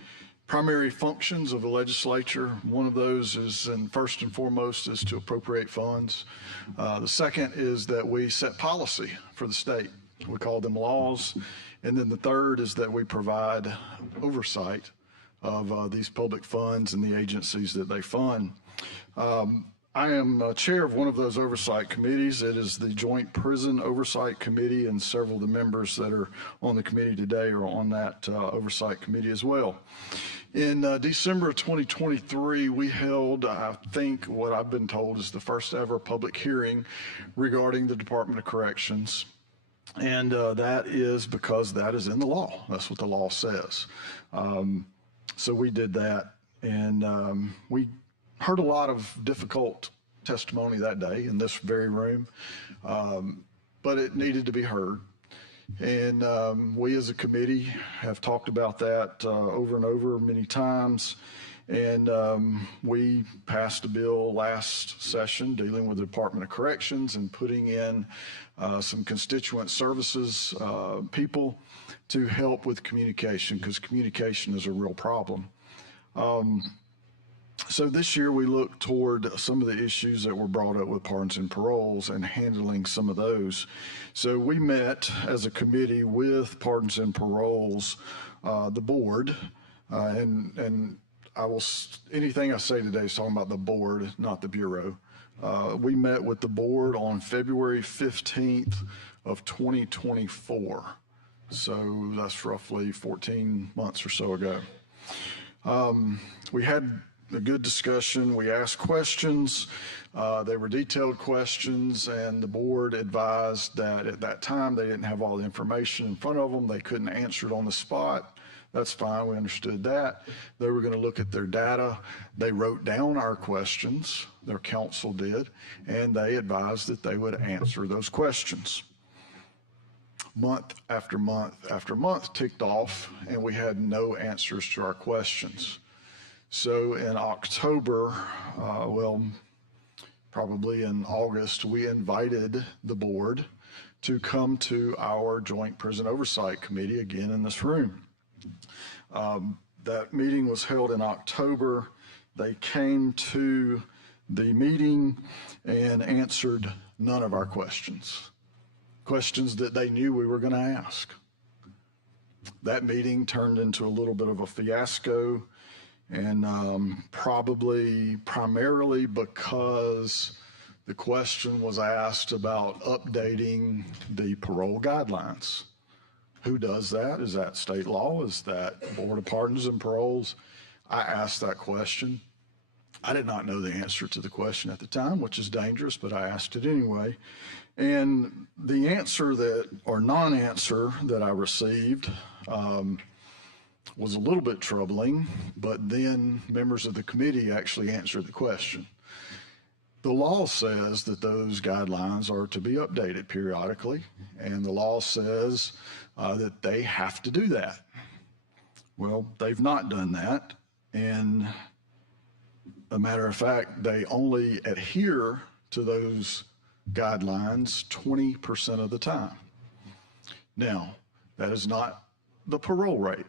primary functions of the legislature. One of those is, and first and foremost, is to appropriate funds. The second is that we set policy for the state. We call them laws. And then the third is that we provide oversight of these public funds and the agencies that they fund. I am chair of one of those oversight committees. It is the Joint Prison Oversight Committee, and several of the members that are on the committee today are on that oversight committee as well. In December of 2023, we held, I think what I've been told is the first ever public hearing regarding the Department of Corrections. And that is because that is in the law. That's what the law says. So we did that, and we heard a lot of difficult testimony that day in this very room, but it needed to be heard. And we as a committee have talked about that over and over many times. And we passed a bill last session dealing with the Department of Corrections and putting in some constituent services people to help with communication, because communication is a real problem. So this year we looked toward some of the issues that were brought up with pardons and paroles and handling some of those. So we met as a committee with pardons and paroles, the board, and I will, anything I say today is talking about the board, not the Bureau. We met with the board on February 15th of 2024. So that's roughly 14 months or so ago. We had a good discussion. We asked questions. They were detailed questions, and the board advised that at that time they didn't have all the information in front of them. They couldn't answer it on the spot. That's fine. We understood that. They were going to look at their data. They wrote down our questions, their counsel did, and they advised that they would answer those questions. Month after month after month ticked off, and we had no answers to our questions. So in October, probably in August, we invited the board to come to our Joint Prison Oversight Committee again in this room. That meeting was held in October. They came to the meeting and answered none of our questions that they knew we were going to ask. That meeting turned into a little bit of a fiasco, and primarily because the question was asked about updating the parole guidelines. Who does that? Is that state law? Is that Board of Pardons and Paroles? I asked that question. I did not know the answer to the question at the time, which is dangerous, but I asked it anyway. And the answer or non-answer that I received was a little bit troubling, but then members of the committee actually answered the question. The law says that those guidelines are to be updated periodically, and the law says that they have to do that. Well, they've not done that, and a matter of fact, they only adhere to those guidelines 20% of the time. Now, that is not the parole rate.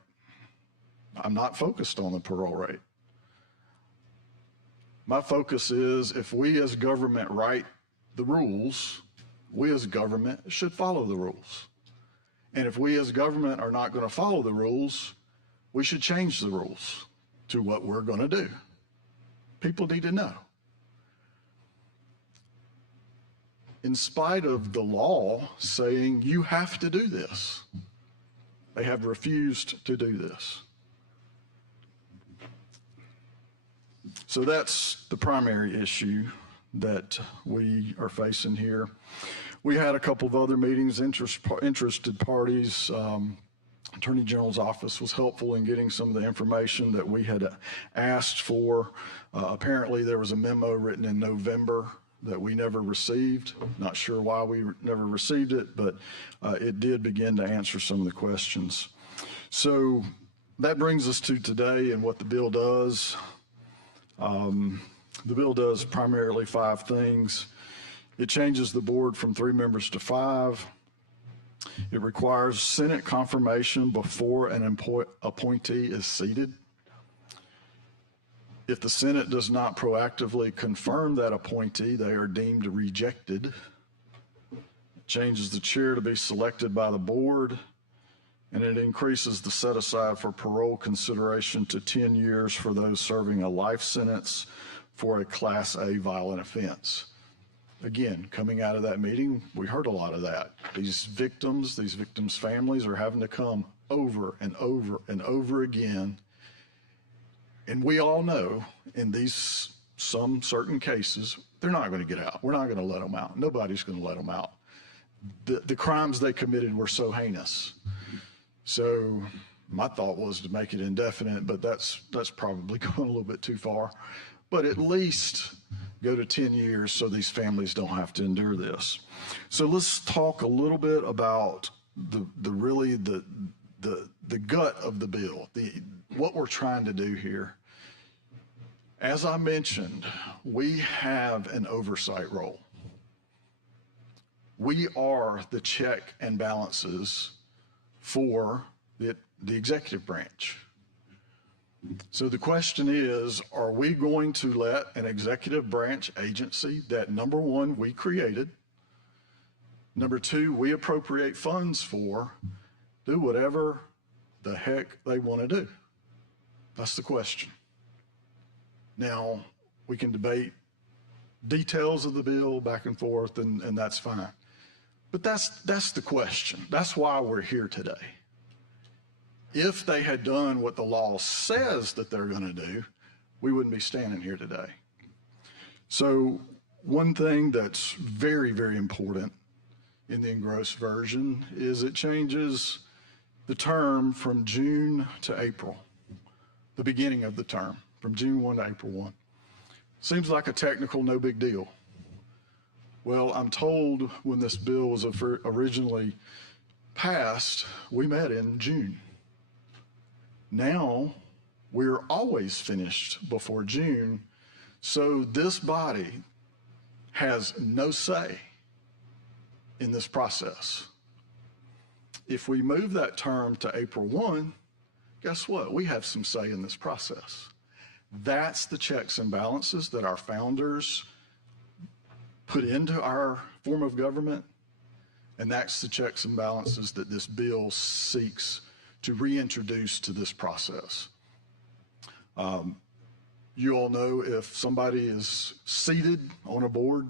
I'm not focused on the parole rate. My focus is, if we as government write the rules, we as government should follow the rules. And if we as government are not going to follow the rules, we should change the rules to what we're going to do. People need to know. In spite of the law saying you have to do this, they have refused to do this. So that's the primary issue that we are facing here. We had a couple of other meetings, interested parties. Attorney General's office was helpful in getting some of the information that we had asked for. Apparently there was a memo written in November that we never received. Not sure why we never received it, but it did begin to answer some of the questions. So that brings us to today and what the bill does. The bill does primarily 5 things. It changes the board from 3 members to 5. It requires Senate confirmation before an appointee is seated. If the Senate does not proactively confirm that appointee, they are deemed rejected. It changes the chair to be selected by the board, and it increases the set aside for parole consideration to 10 years for those serving a life sentence for a Class A violent offense. Again, coming out of that meeting, we heard a lot of that. These victims' families are having to come over and over and over again. And we all know in some certain cases, they're not going to get out. We're not going to let them out. Nobody's going to let them out. The crimes they committed were so heinous. So my thought was to make it indefinite, but that's probably going a little bit too far. But at least go to 10 years so these families don't have to endure this. So let's talk a little bit about the gut of the bill, what we're trying to do here. As I mentioned, we have an oversight role. We are the check and balances for the executive branch. So the question is, are we going to let an executive branch agency that, number one, we created, number two, we appropriate funds for, do whatever the heck they want to do? That's the question. Now, we can debate details of the bill back and forth, and that's fine. But that's the question. That's why we're here today. If they had done what the law says that they're going to do, we wouldn't be standing here today. So one thing that's very, very important in the engrossed version is it changes the term from June to April, the beginning of the term, from June 1 to April 1. Seems like a technical, no big deal. Well, I'm told when this bill was originally passed, we met in June. Now, we're always finished before June, so this body has no say in this process. If we move that term to April 1, guess what? We have some say in this process. That's the checks and balances that our founders put into our form of government, and that's the checks and balances that this bill seeks to reintroduce to this process. You all know if somebody is seated on a board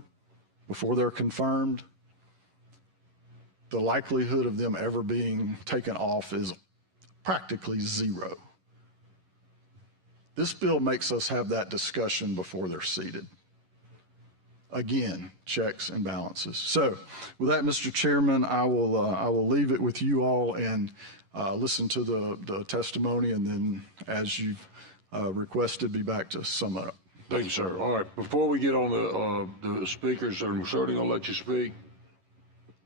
before they're confirmed, the likelihood of them ever being taken off is practically zero. This bill makes us have that discussion before they're seated. Again, checks and balances. So with that, Mr. Chairman, I will leave it with you all and listen to the testimony, and then as you've requested, be back to sum it up. Thank you, sir. All right, before we get on the speakers, I'm certainly going to let you speak.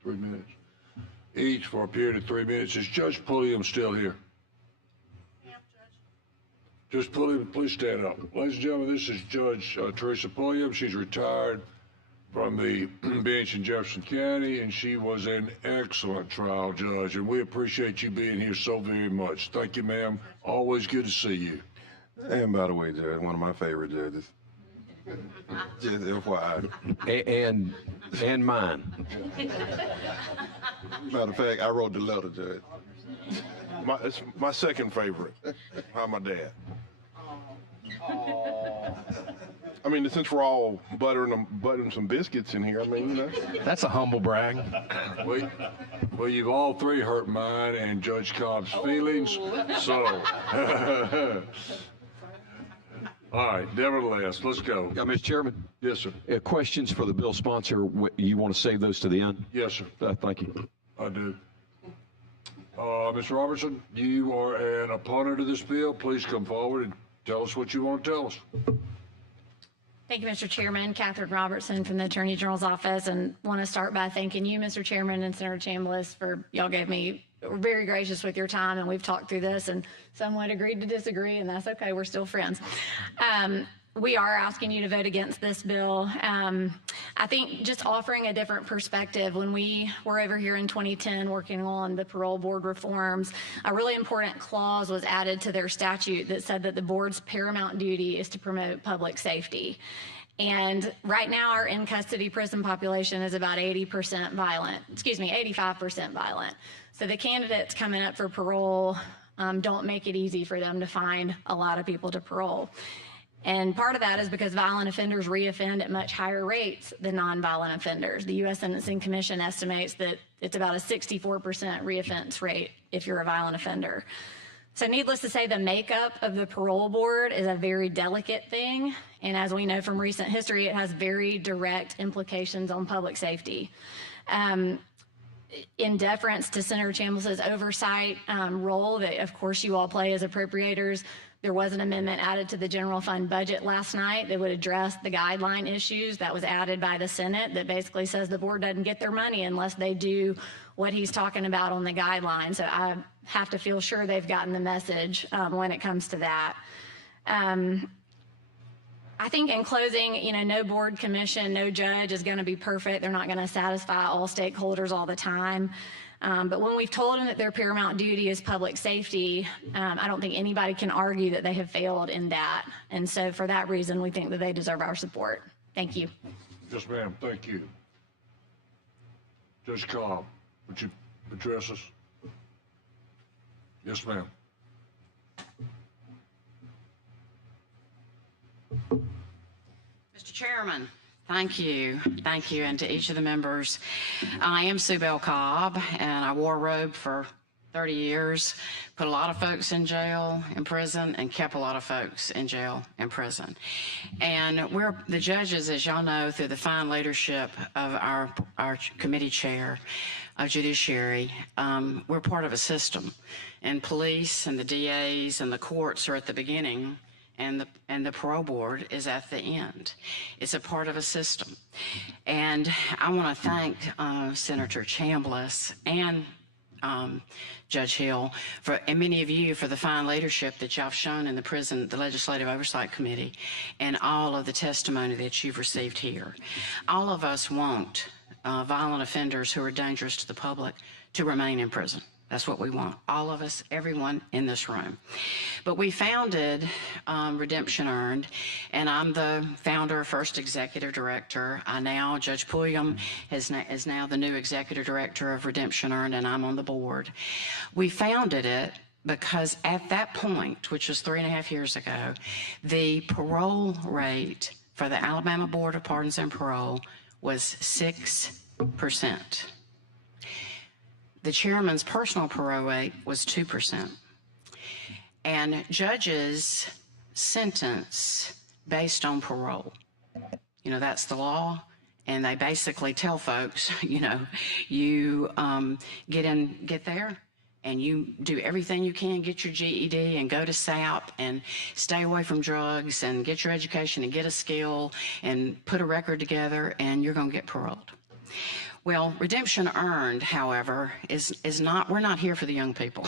3 minutes each for a period of 3 minutes. Is Judge Pulliam still here? Judge Pulliam, please stand up. Ladies and gentlemen, this is Judge Teresa Pulliam. She's retired from the bench in Jefferson County, and she was an excellent trial judge, and we appreciate you being here so very much. Thank you, ma'am. Always good to see you. And by the way, Judge, one of my favorite judges. Just FYI. And mine. Matter of fact, I wrote the letter, Judge. It's my second favorite. How my dad. I mean, since we're all buttering some biscuits in here, I mean, you know. That's a humble brag. Well, you've all three hurt mine and Judge Cobb's feelings, so. All right, nevertheless, let's go. Mr. Chairman? Yes, sir. Questions for the bill sponsor, you want to save those to the end? Yes, sir. Thank you. I do. Mr. Robertson, you are an opponent of this bill. Please come forward and tell us what you want to tell us. Thank you, Mr. Chairman. Catherine Robertson from the Attorney General's office, and want to start by thanking you, Mr. Chairman, and Senator Chambliss for y'all were very gracious with your time, and we've talked through this, and somewhat agreed to disagree, and that's okay. We're still friends. We are asking you to vote against this bill. I think just offering a different perspective, when we were over here in 2010 working on the parole board reforms, a really important clause was added to their statute that said that the board's paramount duty is to promote public safety. And right now our in-custody prison population is about 85% violent. So the candidates coming up for parole don't make it easy for them to find a lot of people to parole. And part of that is because violent offenders reoffend at much higher rates than nonviolent offenders. The U.S. Sentencing Commission estimates that it's about a 64% reoffense rate if you're a violent offender. So needless to say, the makeup of the parole board is a very delicate thing. And as we know from recent history, it has very direct implications on public safety. In deference to Senator Chambliss's oversight role that, of course, you all play as appropriators, there was an amendment added to the general fund budget last night that would address the guideline issues that was added by the Senate that basically says the board doesn't get their money unless they do what he's talking about on the guidelines. So I have to feel sure they've gotten the message when it comes to that. I think in closing, no board, commission, no judge is going to be perfect. They're not going to satisfy all stakeholders all the time. But when we've told them that their paramount duty is public safety, I don't think anybody can argue that they have failed in that. And so for that reason, we think that they deserve our support. Thank you. Yes, ma'am. Thank you. Judge Cobb, would you address us? Yes, ma'am. Mr. Chairman, thank you. Thank you, and to each of the members. I am Sue Bell Cobb, and I wore a robe for 30 years, put a lot of folks in jail, in prison, and kept a lot of folks in jail, and prison. And we're the judges, as y'all know, through the fine leadership of our committee chair of Judiciary, we're part of a system. And police and the DAs and the courts are at the beginning, and the parole board is at the end. It's a part of a system. And I want to thank Senator Chambliss and Judge Hill and many of you for the fine leadership that y'all have shown in the Legislative Oversight Committee, and all of the testimony that you've received here. All of us want violent offenders who are dangerous to the public to remain in prison. That's what we want. All of us, everyone in this room. But we founded Redemption Earned, and I'm the founder, first executive director. Judge Pulliam is now the new executive director of Redemption Earned, and I'm on the board. We founded it because at that point, which was 3.5 years ago, the parole rate for the Alabama Board of Pardons and Parole was 6%. The chairman's personal parole rate was 2%. And judges sentence based on parole. That's the law. And they basically tell folks, you get there and you do everything you can, get your GED and go to SAP and stay away from drugs and get your education and get a skill and put a record together, and you're going to get paroled. Well, Redemption Earned, however, is not, we're not here for the young people.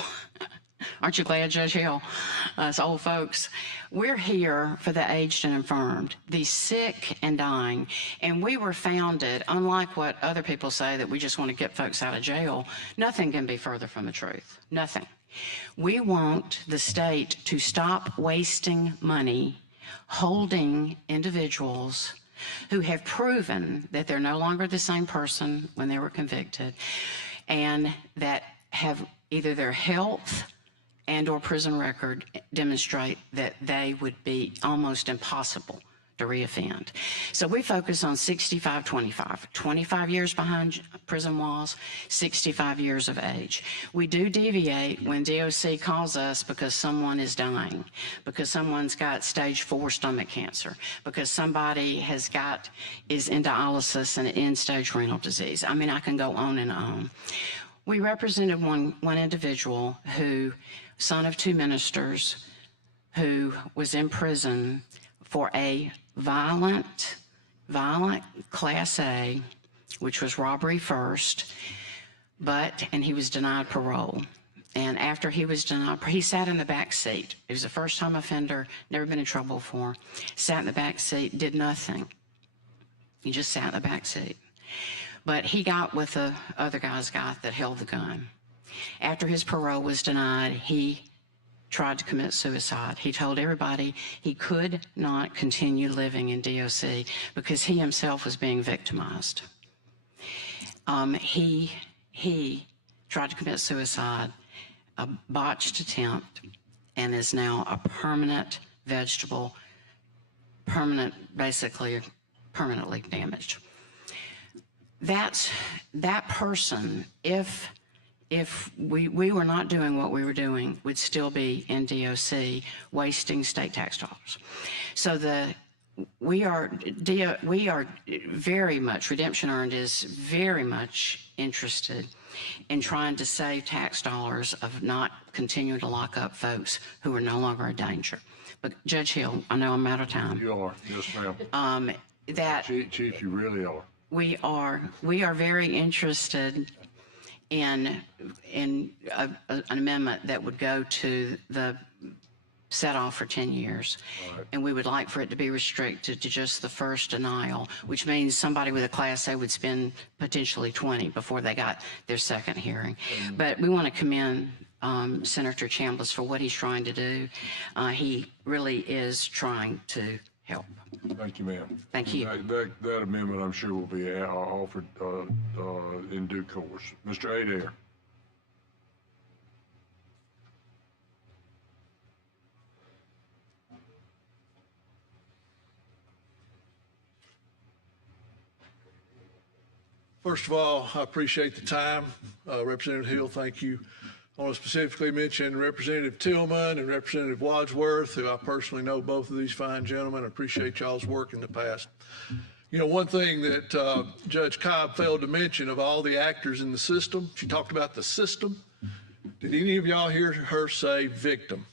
Aren't you glad, Judge Hill? Us old folks. We're here for the aged and infirmed, the sick and dying. And we were founded, unlike what other people say, that we just want to get folks out of jail. Nothing can be further from the truth. Nothing. We want the state to stop wasting money holding individuals who have proven that they're no longer the same person when they were convicted, and that have either their health and or prison record demonstrate that they would be almost impossible to reoffend. So we focus on 65-25, 25 years behind prison walls, 65 years of age. We do deviate when DOC calls us because someone is dying, because someone's got stage 4 stomach cancer, because somebody is in dialysis and end-stage renal disease. I mean, I can go on and on. We represented one individual who, son of 2 ministers, who was in prison for a violent Class A, which was robbery first, and he was denied parole. And after he was denied, he sat in the back seat. He was a first-time offender, never been in trouble before. Sat in the back seat, did nothing. He just sat in the back seat. But he got with the other guy's guy that held the gun. After his parole was denied, he tried to commit suicide. He told everybody he could not continue living in DOC because he himself was being victimized. He tried to commit suicide, a botched attempt, and is now a permanent vegetable, basically permanently damaged. That person, if we were not doing what we were doing, would still be in DOC wasting state tax dollars. So we are very much, Redemption Earned is very much interested in trying to save tax dollars of not continuing to lock up folks who are no longer a danger. But Judge Hill, I know I'm out of time. You are, yes, ma'am. Chief, you really are. We are very interested in an amendment that would go to the set off for 10 years. And we would like for it to be restricted to just the first denial, which means somebody with a Class A would spend potentially 20 before they got their second hearing. But we want to commend Senator Chambliss for what he's trying to do. He really is trying to help. Thank you, ma'am. Thank you. That amendment, I'm sure, will be offered in due course. Mr. Adair. First of all, I appreciate the time. Representative Hill, thank you. I want to specifically mention Representative Tillman and Representative Wadsworth, who I personally know both of these fine gentlemen. I appreciate y'all's work in the past. You know, one thing that Judge Cobb failed to mention of all the actors in the system, she talked about the system. Did any of y'all hear her say victim?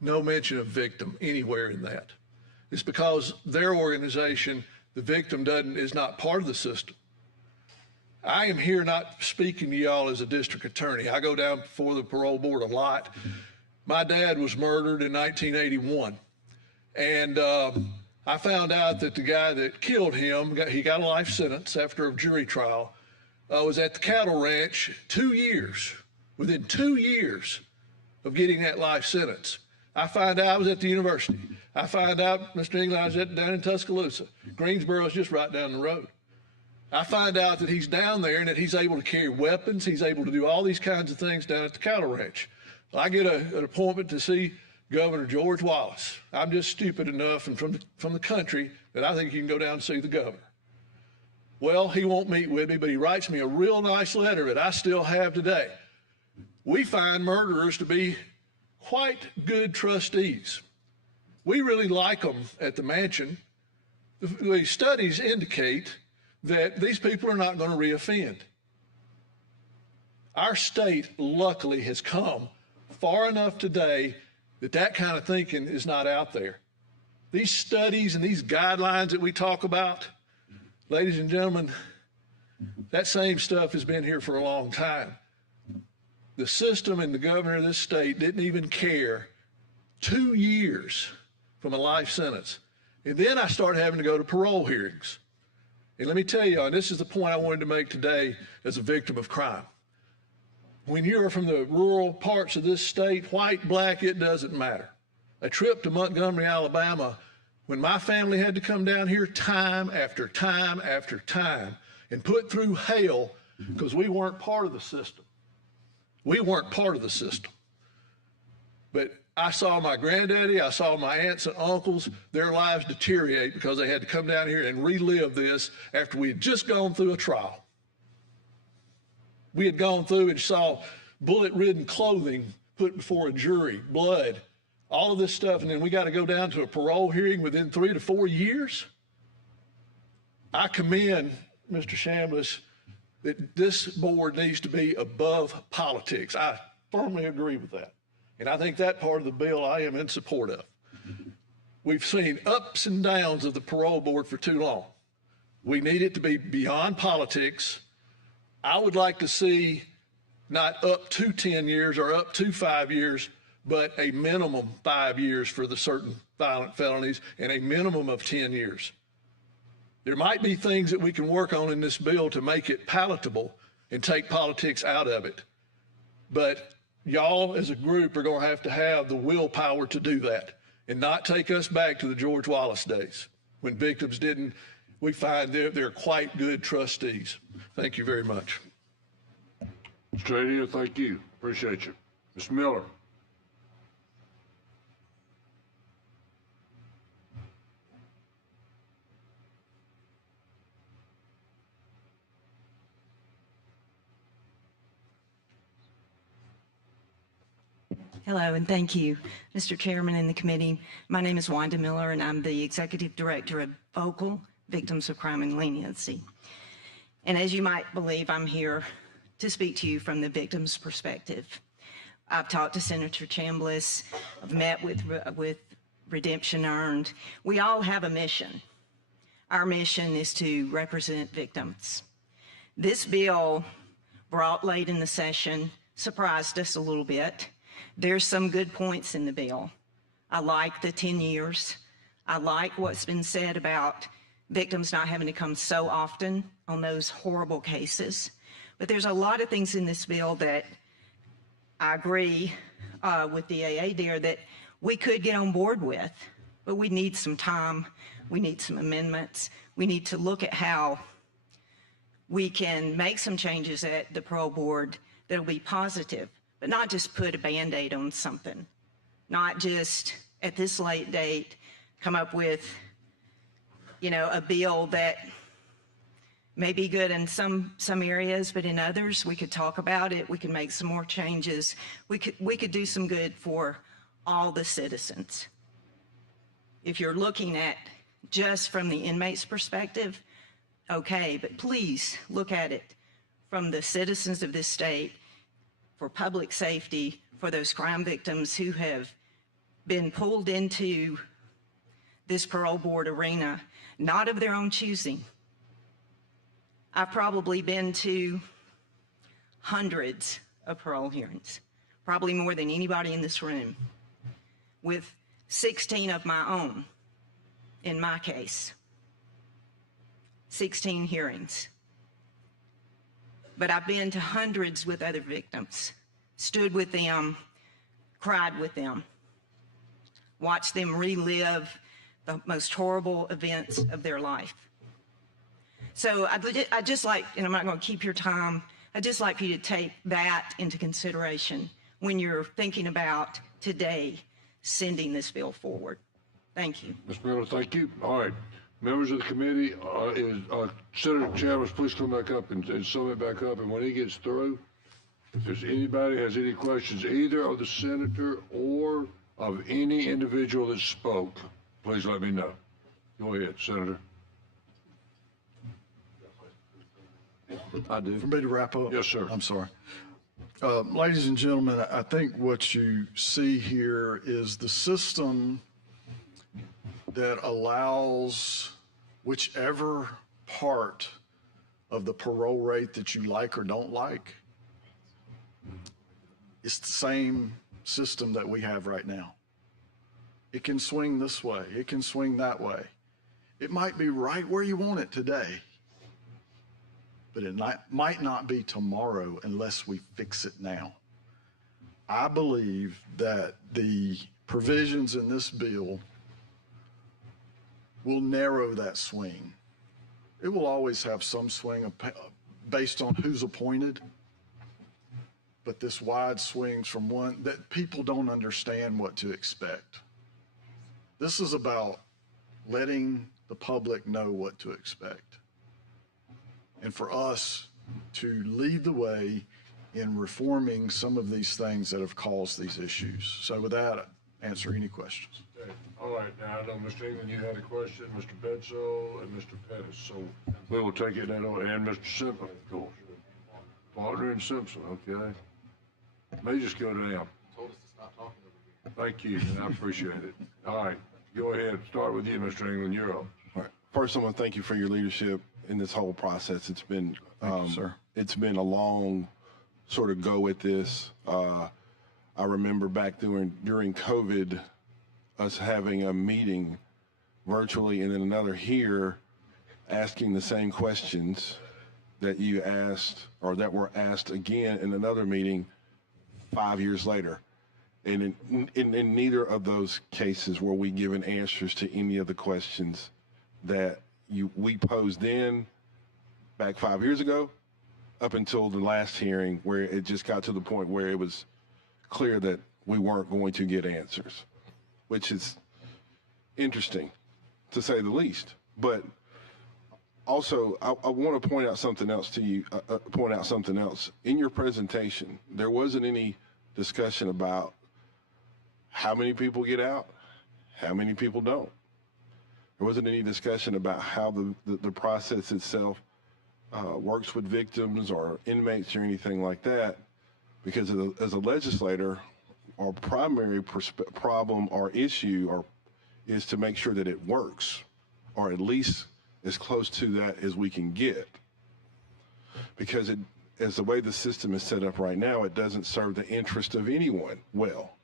No mention of victim anywhere in that. It's because their organization, the victim is not part of the system. I am here not speaking to y'all as a district attorney. I go down before the parole board a lot. My dad was murdered in 1981. And I found out that the guy that killed him, he got a life sentence after a jury trial, was at the cattle ranch 2 years, within 2 years of getting that life sentence. I find out I was at the university. I find out, Mr. England, I was down in Tuscaloosa. Greensboro is just right down the road. I find out that he's down there and that he's able to carry weapons. He's able to do all these kinds of things down at the cattle ranch. I get an appointment to see Governor George Wallace. I'm just stupid enough and from the country that I think you can go down and see the governor. Well, he won't meet with me, but he writes me a real nice letter that I still have today. We find murderers to be quite good trustees. We really like them at the mansion. The studies indicate that these people are not going to reoffend. Our state, luckily, has come far enough today that that kind of thinking is not out there. These studies and these guidelines that we talk about, ladies and gentlemen, that same stuff has been here for a long time. The system and the governor of this state didn't even care 2 years from a life sentence. And then I started having to go to parole hearings. And let me tell you, and this is the point I wanted to make today as a victim of crime. When you're from the rural parts of this state, white, black, it doesn't matter. A trip to Montgomery, Alabama, when my family had to come down here time after time after time and put through hell because we weren't part of the system. We weren't part of the system. But I saw my granddaddy, I saw my aunts and uncles, their lives deteriorate because they had to come down here and relive this after we had just gone through a trial. We had gone through and saw bullet-ridden clothing put before a jury, blood, all of this stuff, and then we got to go down to a parole hearing within 3 to 4 years. I commend Mr. Chambliss that this board needs to be above politics. I firmly agree with that. And I think that part of the bill I am in support of. We've seen ups and downs of the parole board for too long. We need it to be beyond politics. I would like to see not up to 10 years or up to 5 years, but a minimum 5 years for the certain violent felonies and a minimum of 10 years. There might be things that we can work on in this bill to make it palatable and take politics out of it. But y'all as a group are going to have the willpower to do that and not take us back to the George Wallace days when victims didn't, we find they're quite good trustees. Thank you very much. Mr. Adair, thank you. Appreciate you. Ms. Miller. Hello, and thank you, Mr. Chairman and the committee. My name is Wanda Miller, and I'm the Executive Director of Vocal Victims of Crime and Leniency. And as you might believe, I'm here to speak to you from the victim's perspective. I've talked to Senator Chambliss. I've met with Redemption Earned. We all have a mission. Our mission is to represent victims. This bill, brought late in the session, surprised us a little bit. There's some good points in the bill. I like the 10 years. I like what's been said about victims not having to come so often on those horrible cases. But there's a lot of things in this bill that I agree with the AA there that we could get on board with, but we need some time. We need some amendments. We need to look at how we can make some changes at the parole board that'll be positive, but not just put a Band-Aid on something, not just at this late date come up with, a bill that may be good in some areas, but in others we could talk about it. We could make some more changes. We could do some good for all the citizens. If you're looking at just from the inmate's perspective, okay, but please look at it from the citizens of this state, for public safety, for those crime victims who have been pulled into this parole board arena, not of their own choosing. I've probably been to hundreds of parole hearings, probably more than anybody in this room, with 16 of my own in my case. 16 hearings. But I've been to hundreds with other victims, stood with them, cried with them, watched them relive the most horrible events of their life. So I just like, and I'm not going to keep your time, I'd just like for you to take that into consideration when you're thinking about today sending this bill forward. Thank you. Ms. Miller, thank you. All right. Members of the committee, Senator Chambliss, please come back up and sum it back up. And when he gets through, if there's anybody has any questions, either of the senator or of any individual that spoke, please let me know. Go ahead, Senator. I do. For me to wrap up? Yes, sir. I'm sorry. Ladies and gentlemen, I think what you see here is the system that allows whichever part of the parole rate that you like or don't like. It's the same system that we have right now. It can swing this way. It can swing that way. It might be right where you want it today, but it might not be tomorrow unless we fix it now. I believe that the provisions in this bill will narrow that swing. It will always have some swing based on who's appointed, but this wide swings from one that people don't understand what to expect. This is about letting the public know what to expect, and for us to lead the way in reforming some of these things that have caused these issues. So with that, answer any questions. Okay. All right, now I know, Mr. England, you had a question, Mr. Bedsole, and Mr. Pettis, so we will take it that over, and Mr. Simpson, of course. Partner and Simpson, okay. May just go down. Told us to stop talking over here. Thank you, and I appreciate it. All right, go ahead, start with you, Mr. England, you're up. All right. First, I want to thank you for your leadership in this whole process. It's been, sir. It's been a long sort of go at this. I remember back during COVID, us having a meeting virtually and then another here asking the same questions that you asked or that were asked again in another meeting 5 years later. And in neither of those cases were we given answers to any of the questions that we posed then back 5 years ago up until the last hearing where it just got to the point where it was clear that we weren't going to get answers, which is interesting to say the least. But also, I want to point out something else to you, In your presentation, there wasn't any discussion about how many people get out, how many people don't. There wasn't any discussion about how the process itself works with victims or inmates or anything like that, because as a legislator, our primary problem or issue is to make sure that it works, or at least as close to that as we can get. Because as the way the system is set up right now, it doesn't serve the interest of anyone well.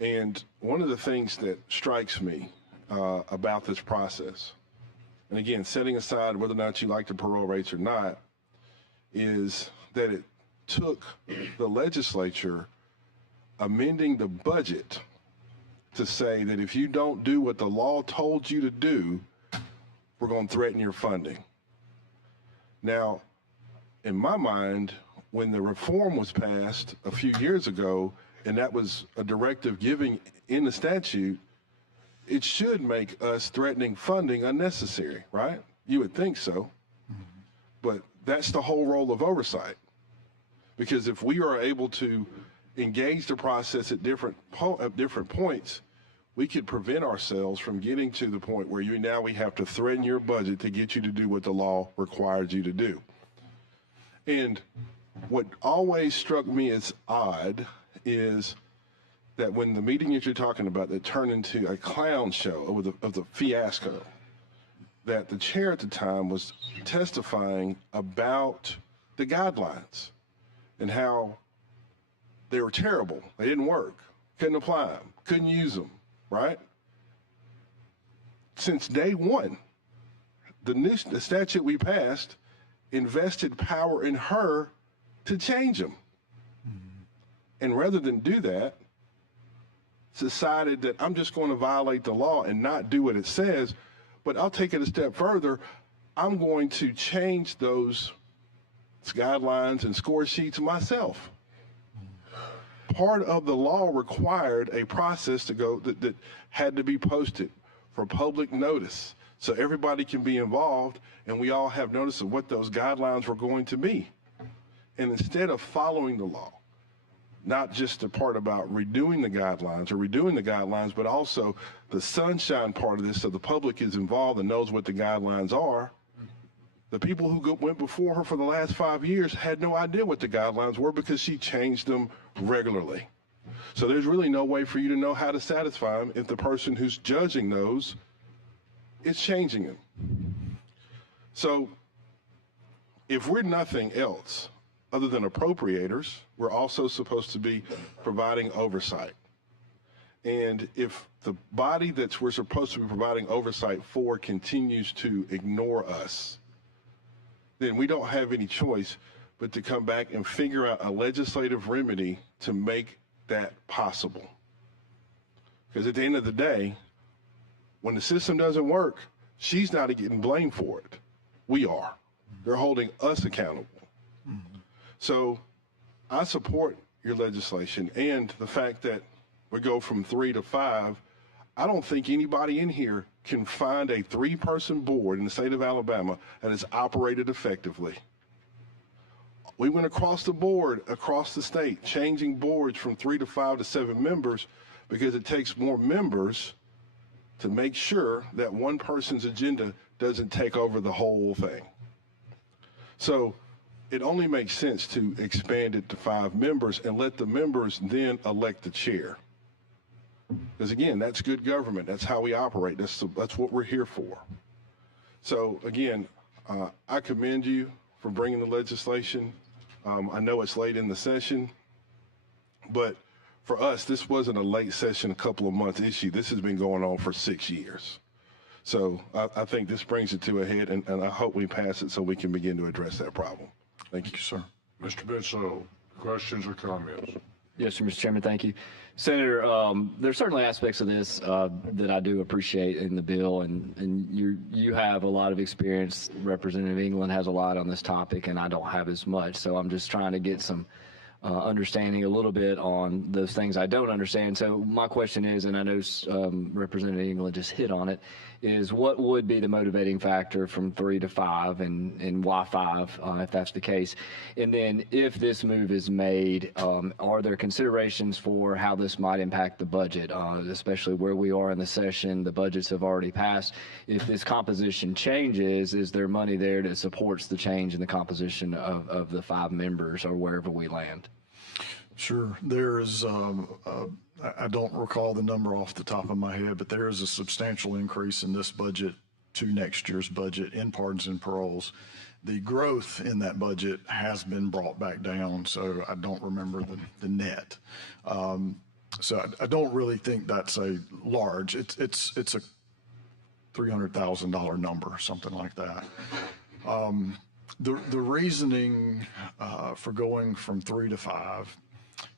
And one of the things that strikes me about this process, and again, setting aside whether or not you like the parole rates or not, is that it took the legislature amending the budget to say that if you don't do what the law told you to do, we're going to threaten your funding. Now, in my mind, when the reform was passed a few years ago, and that was a directive giving in the statute, it should make us threatening funding unnecessary, right? You would think so. But that's the whole role of oversight. Because if we are able to engage the process at different points, we could prevent ourselves from getting to the point where we have to threaten your budget to get you to do what the law requires you to do. And what always struck me as odd is that when the meeting that you're talking about that turned into a clown show of the fiasco, that the chair at the time was testifying about the guidelines and how they were terrible. They didn't work. Couldn't apply them. Couldn't use them, right? Since day one, the statute we passed invested power in her to change them. And rather than do that, decided that I'm just going to violate the law and not do what it says, but I'll take it a step further. I'm going to change those guidelines and score sheets myself. Part of the law required a process to go that had to be posted for public notice so everybody can be involved and we all have notice of what those guidelines were going to be. And instead of following the law, not just the part about redoing the guidelines, but also the sunshine part of this so the public is involved and knows what the guidelines are. The people who went before her for the last 5 years had no idea what the guidelines were because she changed them regularly. So there's really no way for you to know how to satisfy them if the person who's judging those is changing them. So if we're nothing else other than appropriators, we're also supposed to be providing oversight. And if the body that we're supposed to be providing oversight for continues to ignore us, then we don't have any choice but to come back and figure out a legislative remedy to make that possible. Because at the end of the day, when the system doesn't work, she's not getting blamed for it. We are. They're holding us accountable. So I support your legislation and the fact that we go from 3 to 5. I don't think anybody in here can find a 3-person board in the state of Alabama that has operated effectively. We went across the board, across the state, changing boards from 3 to 5 to 7 members because it takes more members to make sure that one person's agenda doesn't take over the whole thing. So it only makes sense to expand it to 5 members and let the members then elect the chair. Because again, that's good government. That's how we operate. That's what we're here for. So again, I commend you for bringing the legislation. I know it's late in the session, but for us, this wasn't a late session, a couple of months issue. This has been going on for 6 years. So I think this brings it to a head, and I hope we pass it so we can begin to address that problem. Thank you, sir. Mr. Bitso, questions or comments? Yes, sir, Mr. Chairman, thank you. Senator, there's certainly aspects of this that I do appreciate in the bill, and you have a lot of experience. Representative England has a lot on this topic, and I don't have as much, so I'm just trying to get some understanding a little bit on those things I don't understand. So my question is, and I know Representative England just hit on it, is what would be the motivating factor from 3 to 5 and why 5 if that's the case? And then if this move is made, are there considerations for how this might impact the budget, especially where we are in the session? The budgets have already passed. If this composition changes, is there money there that supports the change in the composition of the 5 members or wherever we land? Sure. There is, I don't recall the number off the top of my head, but there is a substantial increase in this budget to next year's budget in pardons and paroles. The growth in that budget has been brought back down, so I don't remember the net. So I don't really think that's a large, it's a $300,000 number, something like that. The reasoning for going from 3 to 5,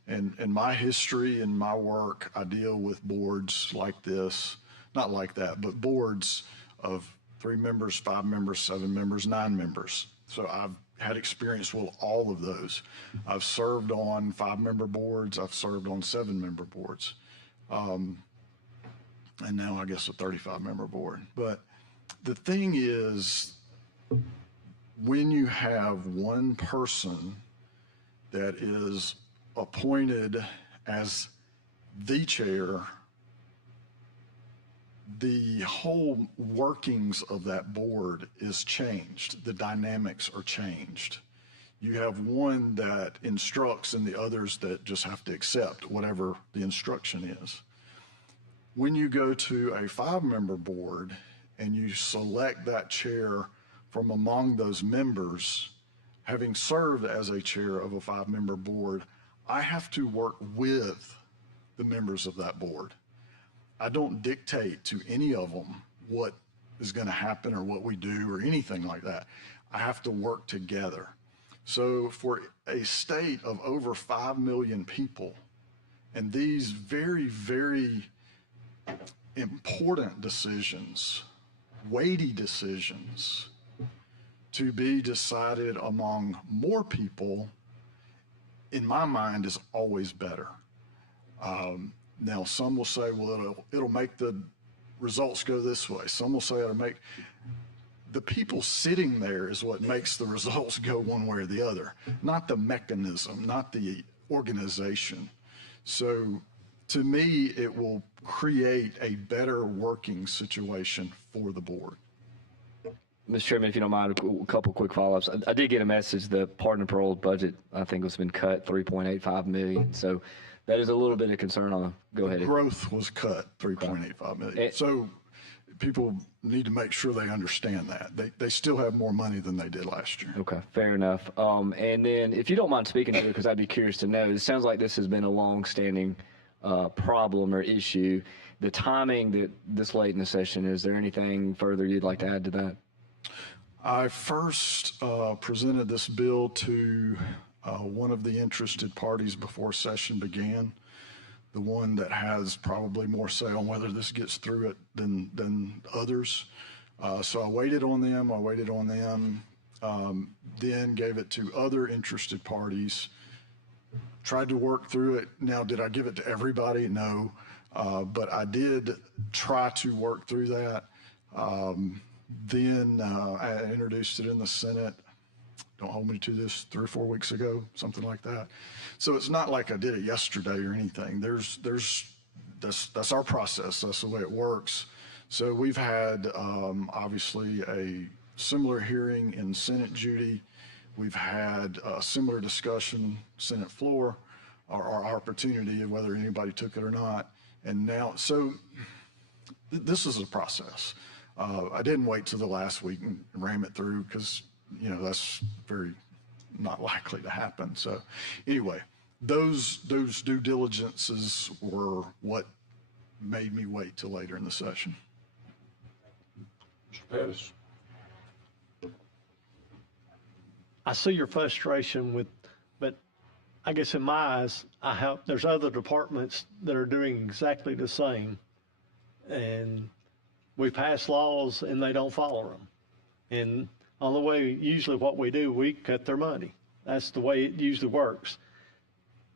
and in my history and my work, I deal with boards like this, not like that, but boards of 3 members, 5 members, 7 members, 9 members. So I've had experience with all of those. I've served on 5-member boards. I've served on 7-member boards. And now I guess a 35-member board. But the thing is, when you have one person that is appointed as the chair, the whole workings of that board is changed. The dynamics are changed. You have one that instructs and the others that just have to accept whatever the instruction is. When you go to a 5-member board and you select that chair from among those members, having served as a chair of a 5-member board, I have to work with the members of that board. I don't dictate to any of them what is going to happen or what we do or anything like that. I have to work together. So for a state of over 5 million people, and these very, very important decisions, weighty decisions, to be decided among more people, in my mind, is always better. Now, some will say, well, it'll make the results go this way. Some will say it'll make the people sitting there is what makes the results go one way or the other, not the mechanism, not the organization. So to me, it will create a better working situation for the board. Mr. Chairman, if you don't mind, a couple quick follow-ups. I did get a message, the pardon and parole budget, I think, has been cut $3.85 million. So that is a little bit of concern on, go ahead. Growth was cut $3.85 million. So people need to make sure they understand that. They still have more money than they did last year. Okay, fair enough. And then if you don't mind speaking to it, because I'd be curious to know, it sounds like this has been a long-standing problem or issue. The timing that this late in the session, is there anything further you'd like to add to that? I first presented this bill to one of the interested parties before session began, the one that has probably more say on whether this gets through it than others. So I waited on them, then gave it to other interested parties, tried to work through it. Now, did I give it to everybody? No, but I did try to work through that. Then I introduced it in the Senate. Don't hold me to this, 3 or 4 weeks ago, something like that. So it's not like I did it yesterday or anything. That's our process. That's the way it works. So we've had obviously a similar hearing in Senate, Judy. We've had a similar discussion, Senate floor, our opportunity of whether anybody took it or not. And now, so this is a process. I didn't wait till the last week and ram it through because, that's very not likely to happen. So anyway, those due diligences were what made me wait till later in the session. Mr. Pettis. I see your frustration but I guess in my eyes, there's other departments that are doing exactly the same. And we pass laws and they don't follow them. And on the way, usually what we do, we cut their money. That's the way it usually works.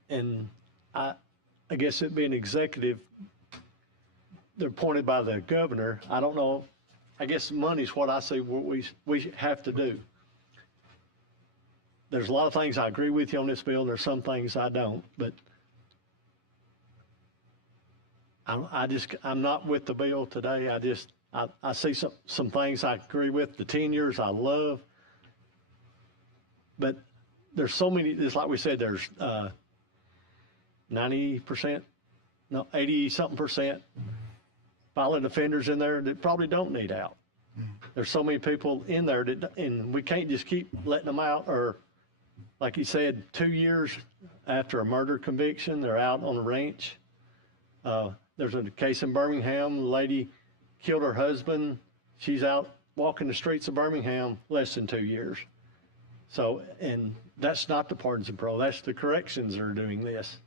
And I guess it being executive, they're appointed by the governor. I don't know. I guess money's what I see what we have to do. There's a lot of things I agree with you on this bill, and there's some things I don't, but I'm not with the bill today. I see some things I agree with. The 10 years I love, but there's so many, just like we said, there's 90%, no, 80-something% violent offenders in there that probably don't need out. There's so many people in there and we can't just keep letting them out, or like you said, 2 years after a murder conviction, they're out on the ranch. There's a case in Birmingham, the lady killed her husband. She's out walking the streets of Birmingham less than 2 years. So, and that's not the pardons and parole, that's the corrections that are doing this.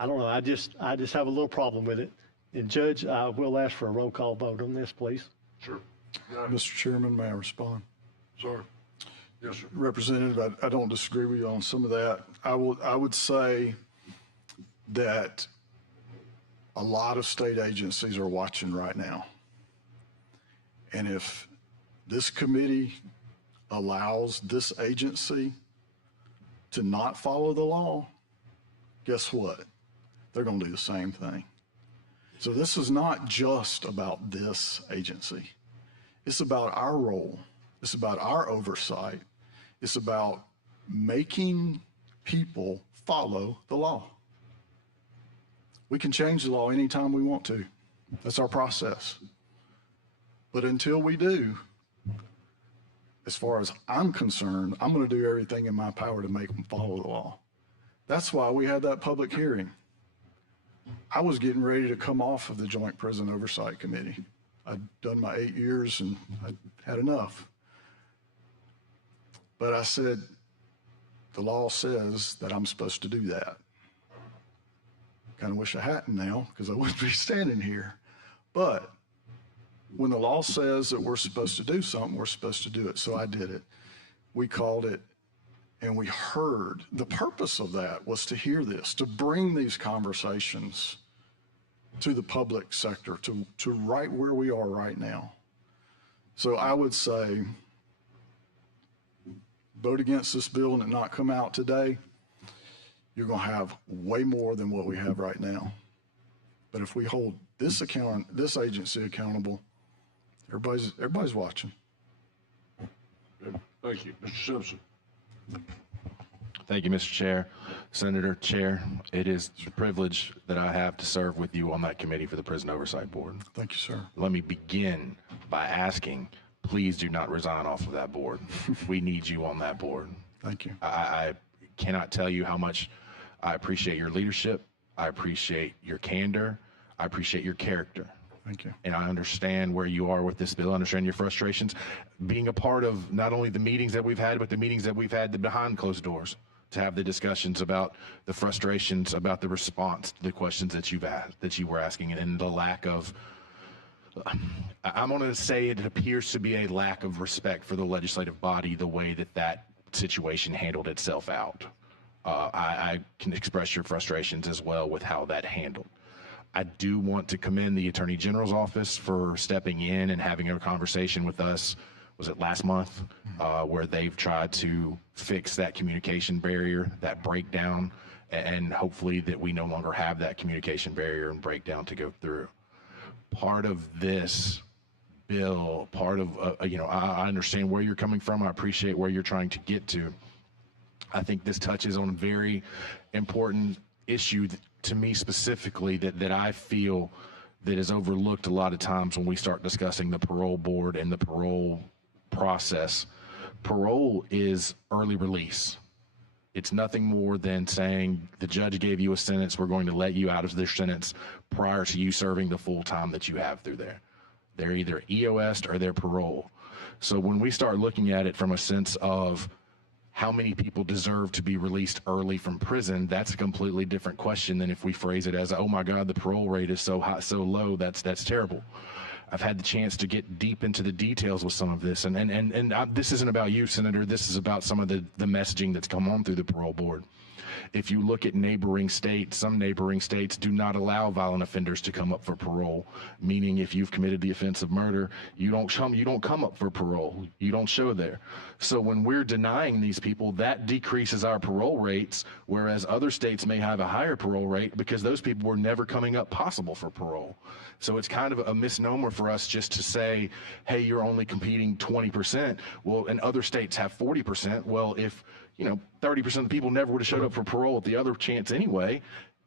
I don't know, I just have a little problem with it. And Judge, I will ask for a roll call vote on this, please. Sure. Mr. Chairman, may I respond? Sorry. Yes, sir. Representative, I don't disagree with you on some of that. I would say that a lot of state agencies are watching right now. And if this committee allows this agency to not follow the law, guess what? They're going to do the same thing. So this is not just about this agency. It's about our role. It's about our oversight. It's about making people follow the law. We can change the law anytime we want to. That's our process. But until we do, as far as I'm concerned, I'm going to do everything in my power to make them follow the law. That's why we had that public hearing. I was getting ready to come off of the Joint Prison Oversight Committee. I'd done my 8 years and I had enough. But I said, the law says that I'm supposed to do that. Kind of wish I hadn't now, because I wouldn't be standing here. But when the law says that we're supposed to do something, we're supposed to do it. So I did it. We called it, and we heard. The purpose of that was to hear this, to bring these conversations to the public sector, to right where we are right now. So I would say, vote against this bill and it not come out today, you're going to have way more than what we have right now. But if we hold this agency accountable, everybody's watching. Thank you. Mr. Simpson. Thank you, Mr. Chair. Senator, Chair, it is a privilege that I have to serve with you on that committee for the Prison Oversight Board. Thank you, sir. Let me begin by asking, please do not resign off of that board. We need you on that board. Thank you. I cannot tell you how much I appreciate your leadership. I appreciate your candor. I appreciate your character. Thank you. And I understand where you are with this bill. I understand your frustrations. Being a part of not only the meetings that we've had, but the meetings that we've had behind closed doors to have the discussions about the frustrations, about the response to the questions that you've asked, that you were asking, and the lack of, I'm going to say it appears to be a lack of respect for the legislative body, the way that situation handled itself out. I can express your frustrations as well with how that handled. I do want to commend the Attorney General's office for stepping in and having a conversation with us, was it last month, where they've tried to fix that communication barrier, that breakdown, and hopefully that we no longer have that communication barrier and breakdown to go through. Part of this bill, I understand where you're coming from. I appreciate where you're trying to get to. I think this touches on a very important issue to me specifically that I feel that is overlooked a lot of times when we start discussing the parole board and the parole process. Parole is early release. It's nothing more than saying the judge gave you a sentence, we're going to let you out of this sentence prior to you serving the full time that you have through there. They're either EOS'd or they're parole. So when we start looking at it from a sense of how many people deserve to be released early from prison, that's a completely different question than if we phrase it as, oh my God, the parole rate is so high, so low, that's terrible. I've had the chance to get deep into the details with some of this, and this isn't about you, Senator. This is about some of the messaging that's come on through the parole board. If you look at neighboring states, some neighboring states do not allow violent offenders to come up for parole, meaning if you've committed the offense of murder, you don't come up for parole. You don't show there. So when we're denying these people, that decreases our parole rates, whereas other states may have a higher parole rate because those people were never coming up possible for parole. So it's kind of a misnomer for us just to say, hey, you're only competing 20%. Well, and other states have 40%. Well, if 30% of the people never would have showed up for parole at the other chance anyway,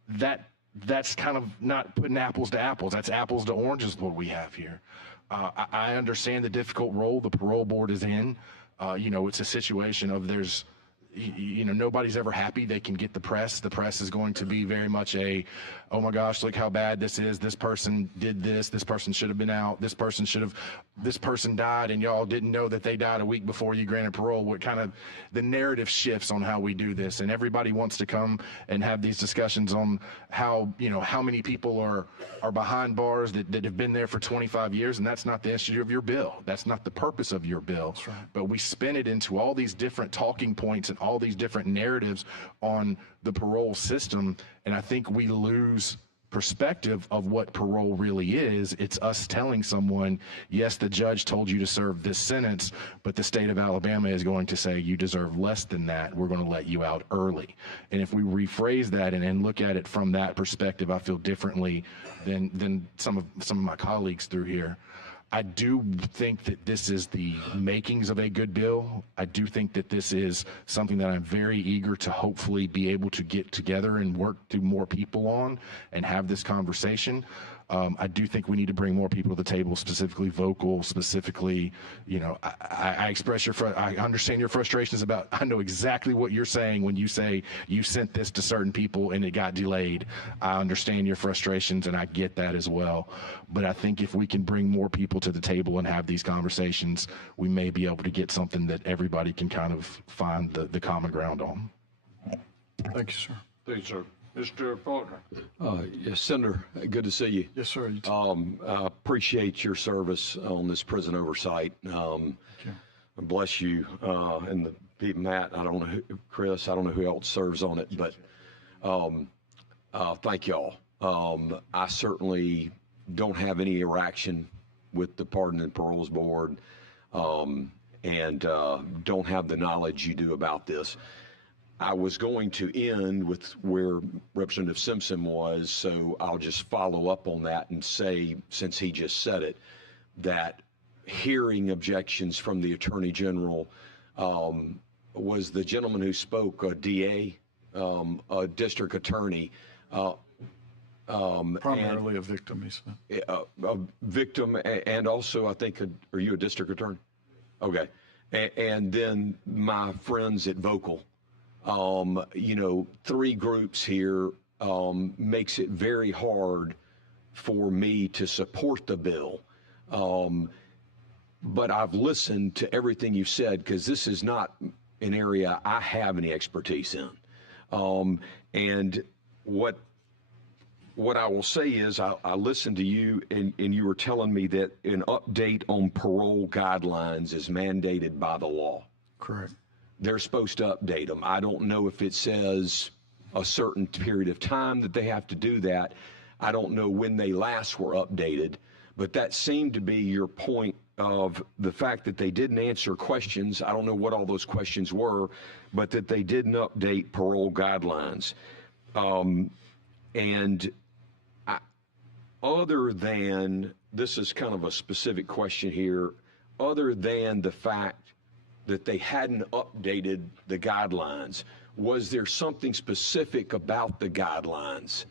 that's kind of not putting apples to apples. That's apples to oranges what we have here. I understand the difficult role the parole board is in. It's a situation of nobody's ever happy they can get the press. The press is going to be very much oh my gosh, look how bad this is. This person did this. This person should have been out. This person died and y'all didn't know that they died a week before you granted parole. What kind of the narrative shifts on how we do this, and everybody wants to come and have these discussions on how many people are behind bars that have been there for 25 years, and that's not the issue of your bill. That's not the purpose of your bill. That's right. But we spin it into all these different talking points and all these different narratives on the parole system, and I think we lose perspective of what parole really is. It's us telling someone, yes, the judge told you to serve this sentence, but the state of Alabama is going to say you deserve less than that. We're going to let you out early. And if we rephrase that and look at it from that perspective, I feel differently than some of my colleagues through here. I do think that this is the makings of a good bill. I do think that this is something that I'm very eager to hopefully be able to get together and work through more people on and have this conversation. I do think we need to bring more people to the table, specifically vocal, specifically, I understand your frustrations about, I know exactly what you're saying when you say you sent this to certain people and it got delayed. I understand your frustrations and I get that as well. But I think if we can bring more people to the table and have these conversations, we may be able to get something that everybody can kind of find the common ground on. Thank you, sir. Thank you, sir. Mr. Faulkner. Yes, Senator, good to see you. Yes, sir. You too. I appreciate your service on this prison oversight. Bless you. And Matt, I don't know Chris, I don't know who else serves on it, but thank y'all. I certainly don't have any interaction with the Pardon and Paroles Board and don't have the knowledge you do about this. I was going to end with where Representative Simpson was, so I'll just follow up on that and say, since he just said it, that hearing objections from the Attorney General was the gentleman who spoke, a DA, a district attorney. Primarily a victim, he said. A victim, and also, I think, are you a district attorney? Okay. And then my friends at Vocal. Three groups here makes it very hard for me to support the bill. But I've listened to everything you've said because this is not an area I have any expertise in. And what I will say is I listened to you and you were telling me that an update on parole guidelines is mandated by the law. Correct. They're supposed to update them. I don't know if it says a certain period of time that they have to do that. I don't know when they last were updated, but that seemed to be your point of the fact that they didn't answer questions. I don't know what all those questions were, but that they didn't update parole guidelines. Other than, this is kind of a specific question here, other than the fact that they hadn't updated the guidelines, was there something specific about the guidelines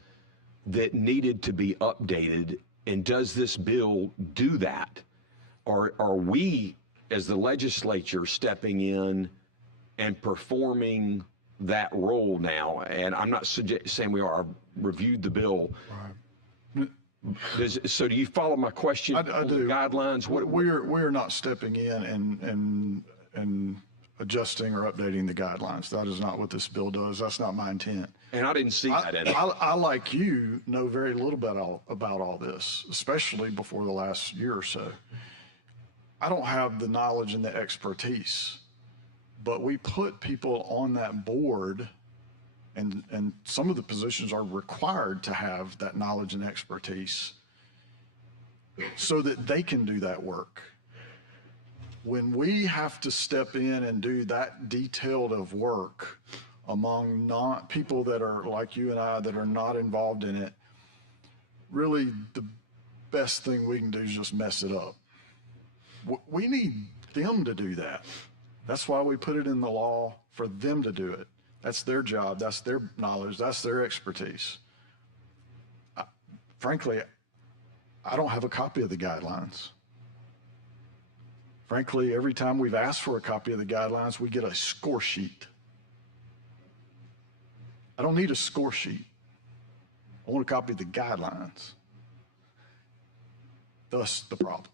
that needed to be updated? And does this bill do that? Or are we, as the legislature, stepping in and performing that role now? And I'm not saying we are. I've reviewed the bill. Right. So do you follow my question? I do. Guidelines? We're not stepping in and adjusting or updating the guidelines. That is not what this bill does. That's not my intent. And I didn't see that in it. I, like you, know very little about all this, especially before the last year or so. I don't have the knowledge and the expertise, but we put people on that board, and some of the positions are required to have that knowledge and expertise so that they can do that work. When we have to step in and do that detailed of work among people that are like you and I that are not involved in it, really the best thing we can do is just mess it up. We need them to do that. That's why we put it in the law, for them to do it. That's their job. That's their knowledge. That's their expertise. Frankly, I don't have a copy of the guidelines. Frankly, every time we've asked for a copy of the guidelines, we get a score sheet. I don't need a score sheet. I want a copy of the guidelines. Thus the problem.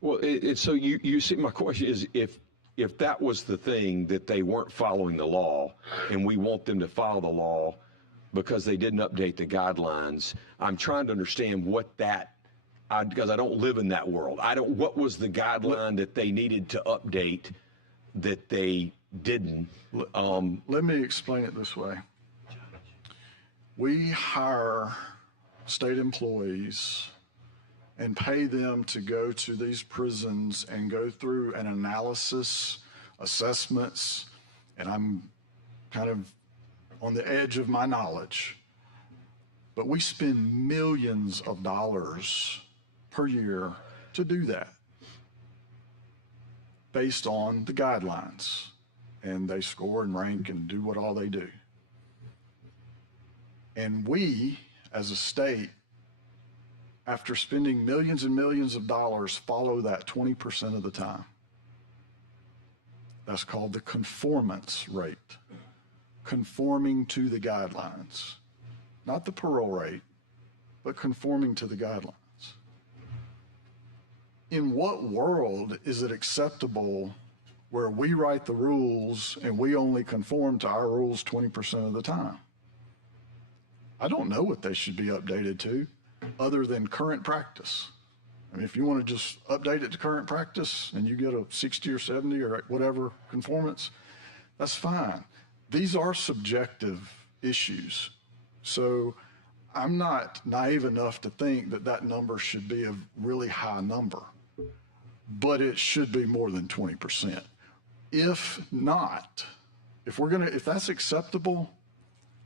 Well, so you see, my question is, if that was the thing, that they weren't following the law, and we want them to follow the law because they didn't update the guidelines, I'm trying to understand what that, because I don't live in that world. What was the guideline that they needed to update that they didn't? Let me explain it this way. We hire state employees and pay them to go to these prisons and go through an analysis, assessments, and I'm kind of on the edge of my knowledge, but we spend millions of dollars per year to do that based on the guidelines, and they score and rank and do what all they do. And we, as a state, after spending millions and millions of dollars, follow that 20% of the time. That's called the conformance rate. Conforming to the guidelines. Not the parole rate, but conforming to the guidelines. In what world is it acceptable where we write the rules and we only conform to our rules 20% of the time? I don't know what they should be updated to other than current practice. I mean, if you want to just update it to current practice and you get a 60 or 70 or whatever conformance, that's fine. These are subjective issues. So I'm not naive enough to think that that number should be a really high number, but it should be more than 20%. If not, if that's acceptable,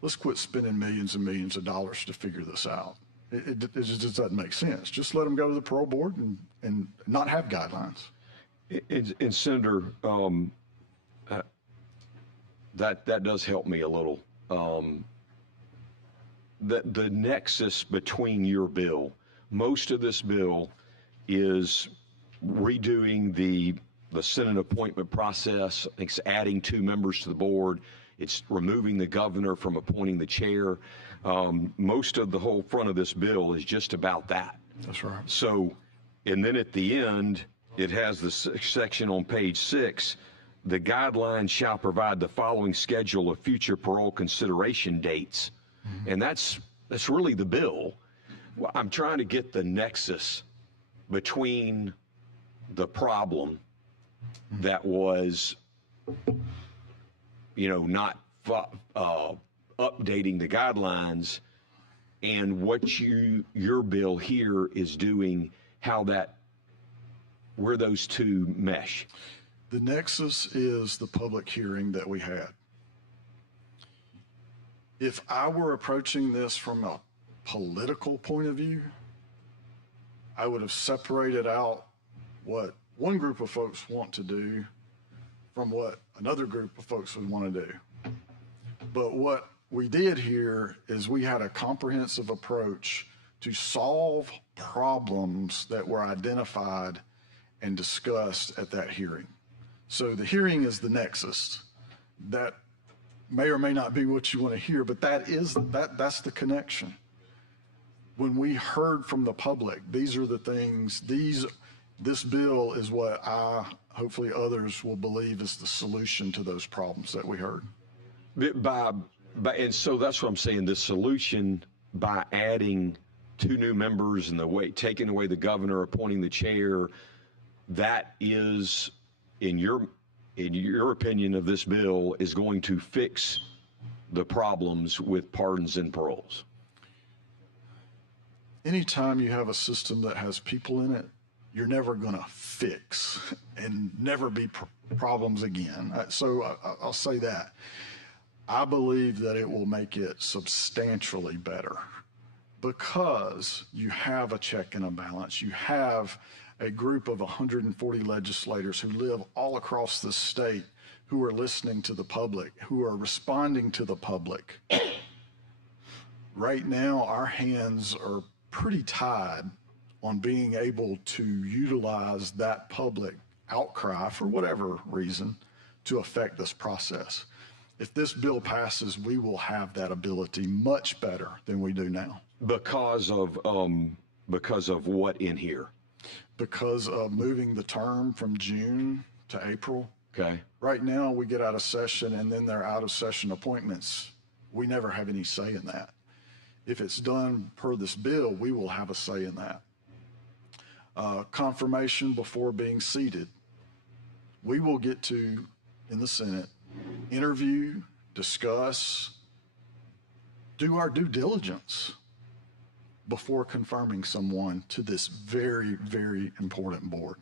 let's quit spending millions and millions of dollars to figure this out. It just doesn't make sense. Just let them go to the parole board and not have guidelines. And Senator, that does help me a little. The nexus between your bill, most of this bill is redoing the Senate appointment process. It's adding 2 members to the board. It's removing the governor from appointing the chair. Most of the whole front of this bill is just about that. That's right. So, and then at the end, it has the section on page 6, the guidelines shall provide the following schedule of future parole consideration dates. Mm-hmm. And that's really the bill. I'm trying to get the nexus between the problem that was, not updating the guidelines and what your bill here is doing, where those two mesh. The nexus is the public hearing that we had. If I were approaching this from a political point of view, I would have separated out what one group of folks want to do from what another group of folks would want to do. But what we did here is we had a comprehensive approach to solve problems that were identified and discussed at that hearing. So the hearing is the nexus. That may or may not be what you want to hear, but that's the connection. When we heard from the public, these are the things, this bill is what hopefully others will believe is the solution to those problems that we heard. And so that's what I'm saying, the solution by adding 2 new members and taking away the governor, appointing the chair, that is, in your opinion of this bill, is going to fix the problems with pardons and paroles. Anytime you have a system that has people in it, you're never going to fix and never be problems again. So I'll say that. I believe that it will make it substantially better because you have a check and a balance. You have a group of 140 legislators who live all across the state who are listening to the public, who are responding to the public. Right now, our hands are pretty tied on being able to utilize that public outcry for whatever reason to affect this process. If this bill passes, we will have that ability much better than we do now. Because of what in here? Because of moving the term from June to April. Okay. Right now, we get out of session and then they're out of session appointments. We never have any say in that. If it's done per this bill, we will have a say in that. Confirmation before being seated. We will get to, in the Senate, interview, discuss, do our due diligence before confirming someone to this very, very important board.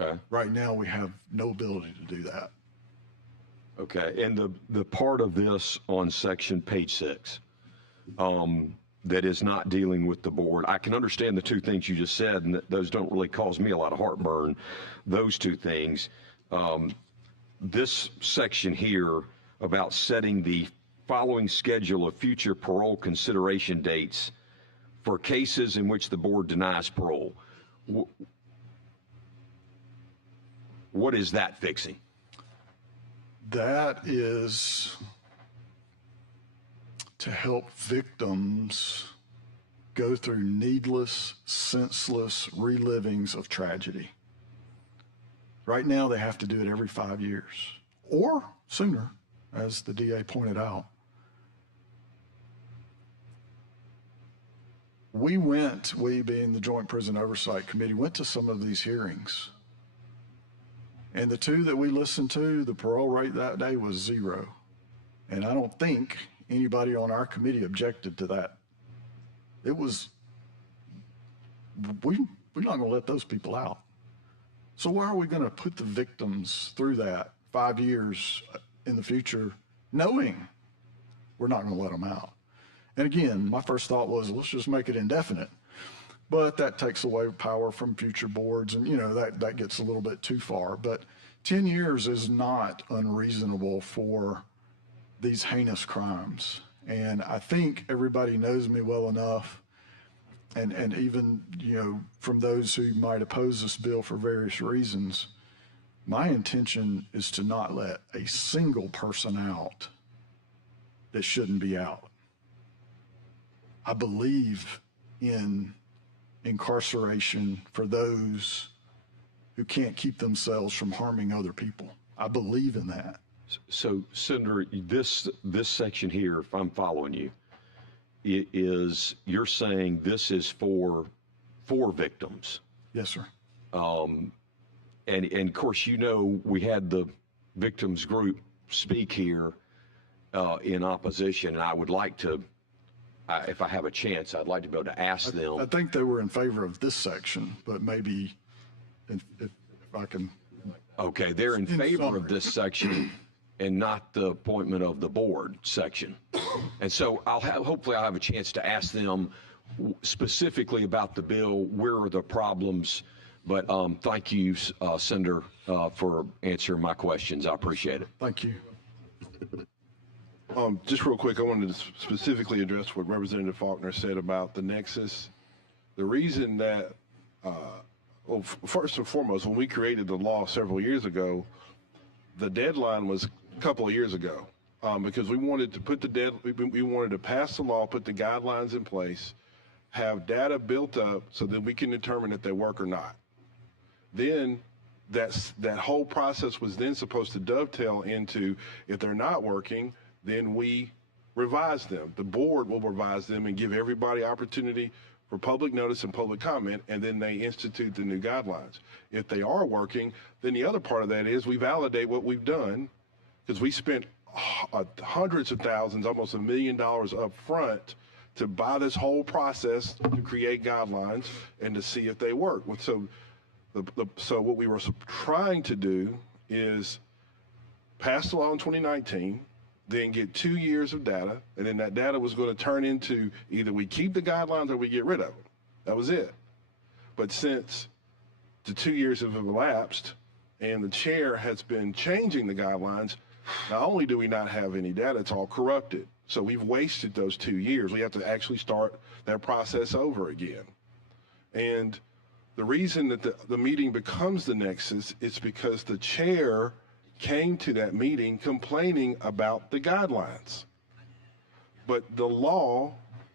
Okay. Right now, we have no ability to do that. Okay, and the part of this on section page 6 that is not dealing with the board, I can understand the two things you just said, and those don't really cause me a lot of heartburn, those two things. This section here about setting the following schedule of future parole consideration dates for cases in which the board denies parole. What is that fixing? That is to help victims go through needless, senseless relivings of tragedy. Right now, they have to do it every 5 years or sooner, as the DA pointed out. We being the Joint Prison Oversight Committee, went to some of these hearings. And the two that we listened to, the parole rate that day was 0. And I don't think anybody on our committee objected to that. It was, we're not going to let those people out. So why are we going to put the victims through that 5 years in the future, knowing we're not going to let them out? And again, my first thought was, let's just make it indefinite. But that takes away power from future boards, and that gets a little bit too far. But 10 years is not unreasonable for these heinous crimes. And I think everybody knows me well enough, and even from those who might oppose this bill for various reasons, my intention is to not let a single person out that shouldn't be out. I believe in incarceration for those who can't keep themselves from harming other people. I believe in that. So, Senator, this section here, if I'm following you, you're saying this is for victims. Yes, sir. And of course, we had the victims group speak here in opposition, and I would like to, if I have a chance, I'd like to be able to ask them. I think they were in favor of this section, but maybe if I can. Okay, they're in favor of this section and not the appointment of the board section. And so hopefully I'll have a chance to ask them specifically about the bill, where are the problems. But thank you, Senator, for answering my questions. I appreciate it. Thank you. Just real quick, I wanted to specifically address what Representative Faulkner said about the nexus. The reason that, well, first and foremost, when we created the law several years ago, the deadline was a couple of years ago, because we wanted to we wanted to pass the law, put the guidelines in place, have data built up so that we can determine if they work or not. Then that whole process was then supposed to dovetail into, if they're not working, then we revise them. The board will revise them and give everybody opportunity for public notice and public comment, and then they institute the new guidelines. If they are working, then the other part of that is we validate what we've done, because we spent hundreds of thousands, almost $1 million up front to buy this whole process to create guidelines and to see if they work. So what we were trying to do is pass the law in 2019, then get 2 years of data, and then that data was going to turn into either we keep the guidelines or we get rid of them. That was it. But since the 2 years have elapsed and the chair has been changing the guidelines, not only do we not have any data, it's all corrupted. So we've wasted those 2 years. We have to actually start that process over again. And The reason that the meeting becomes the nexus is because the chair came to that meeting complaining about the guidelines. But the law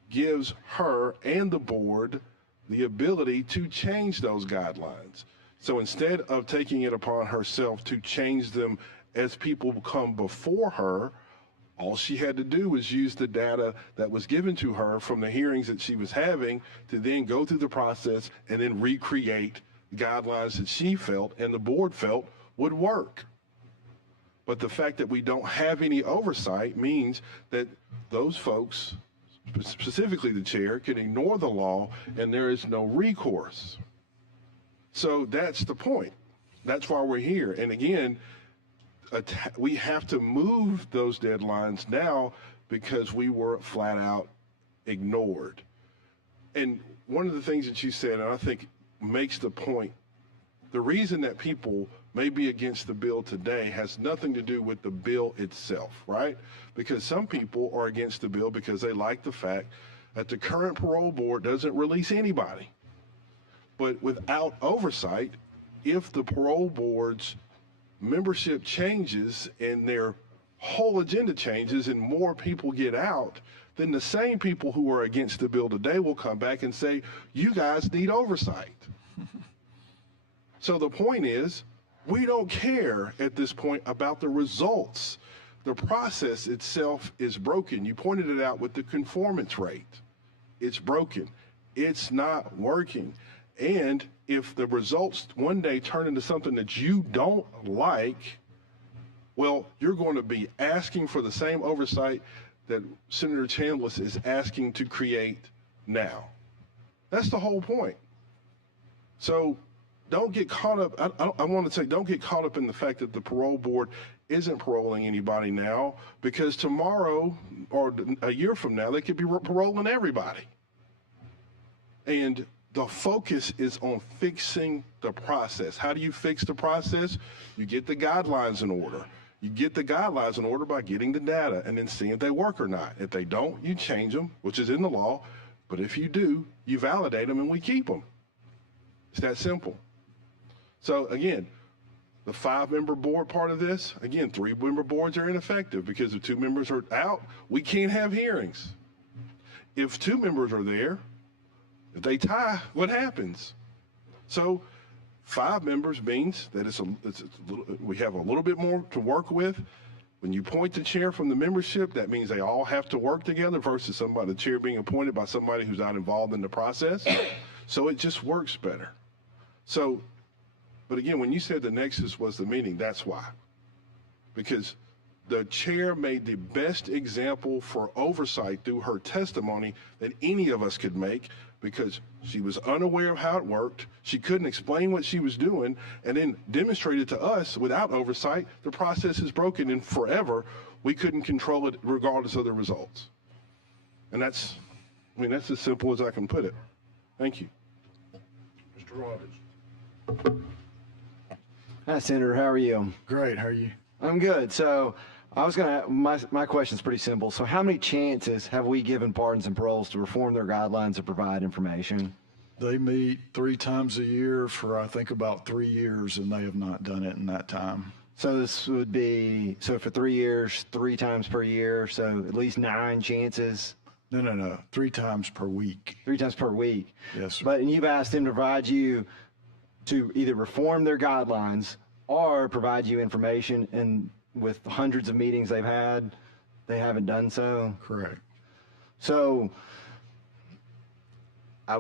gives her and the board the ability to change those guidelines. So instead of taking it upon herself to change them as people come before her, all she had to do was use the data that was given to her from the hearings that she was having to then go through the process and then recreate guidelines that she felt and the board felt would work. But the fact that we don't have any oversight means that those folks, specifically the chair, can ignore the law and there is no recourse. So that's the point. That's why we're here. And again, we have to move those deadlines now because we were flat out ignored. And one of the things that you said, and I think makes the point, the reason that people may be against the bill today has nothing to do with the bill itself, right? Because some people are against the bill because they like the fact that the current parole board doesn't release anybody. But without oversight, if the parole board's membership changes and their whole agenda changes and more people get out, then the same people who are against the bill today will come back and say, you guys need oversight. So the point is, we don't care at this point about the results. The process itself is broken. You pointed it out with the conformance rate. It's broken. It's not working. And if the results one day turn into something that you don't like, well, you're going to be asking for the same oversight that Senator Chambliss is asking to create now. That's the whole point. So don't get caught up. I want to say, don't get caught up in the fact that the parole board isn't paroling anybody now, because tomorrow or a year from now, they could be paroling everybody. And the focus is on fixing the process. How do you fix the process? You get the guidelines in order. You get the guidelines in order by getting the data and then seeing if they work or not. If they don't, you change them, which is in the law. But if you do, you validate them and we keep them. It's that simple. So again, the 5-member board part of this, again, 3-member boards are ineffective because if 2 members are out, we can't have hearings. If 2 members are there, if they tie, what happens? So 5 members means that we have a little bit more to work with. When you point the chair from the membership, that means they all have to work together versus the chair being appointed by somebody who's not involved in the process. So it just works better. So, but again, when you said the nexus was the meeting, that's why. Because the chair made the best example for oversight through her testimony that any of us could make, because she was unaware of how it worked. She couldn't explain what she was doing, and then demonstrated to us without oversight, the process is broken and forever we couldn't control it regardless of the results. And that's as simple as I can put it. Thank you. Mr. Roberts. Hi, Senator. How are you? Great. How are you? I'm good. So I was going to, my question's pretty simple. So how many chances have we given pardons and paroles to reform their guidelines and provide information? They meet 3 times a year for, I think, about 3 years, and they have not done it in that time. So this would be, so for 3 years, 3 times per year, so at least 9 chances? No. 3 times per week. 3 times per week? Yes, sir. But and you've asked them to provide you to either reform their guidelines or provide you information, and with hundreds of meetings they've had, they haven't done so? Correct. So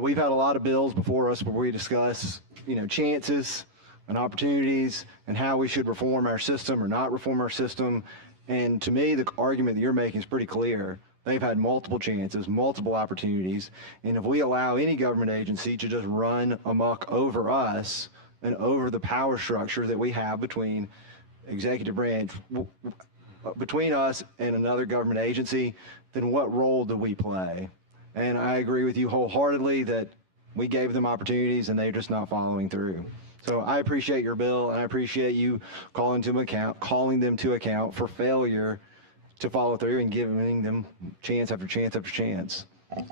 we've had a lot of bills before us where we discuss, chances and opportunities and how we should reform our system or not reform our system. And to me, the argument that you're making is pretty clear. They've had multiple chances, multiple opportunities. And if we allow any government agency to just run amok over us and over the power structure that we have between executive branch, between us and another government agency, then what role do we play? And I agree with you wholeheartedly that we gave them opportunities and they're just not following through. So I appreciate your bill, and I appreciate you calling them to account for failure to follow through and giving them chance after chance after chance.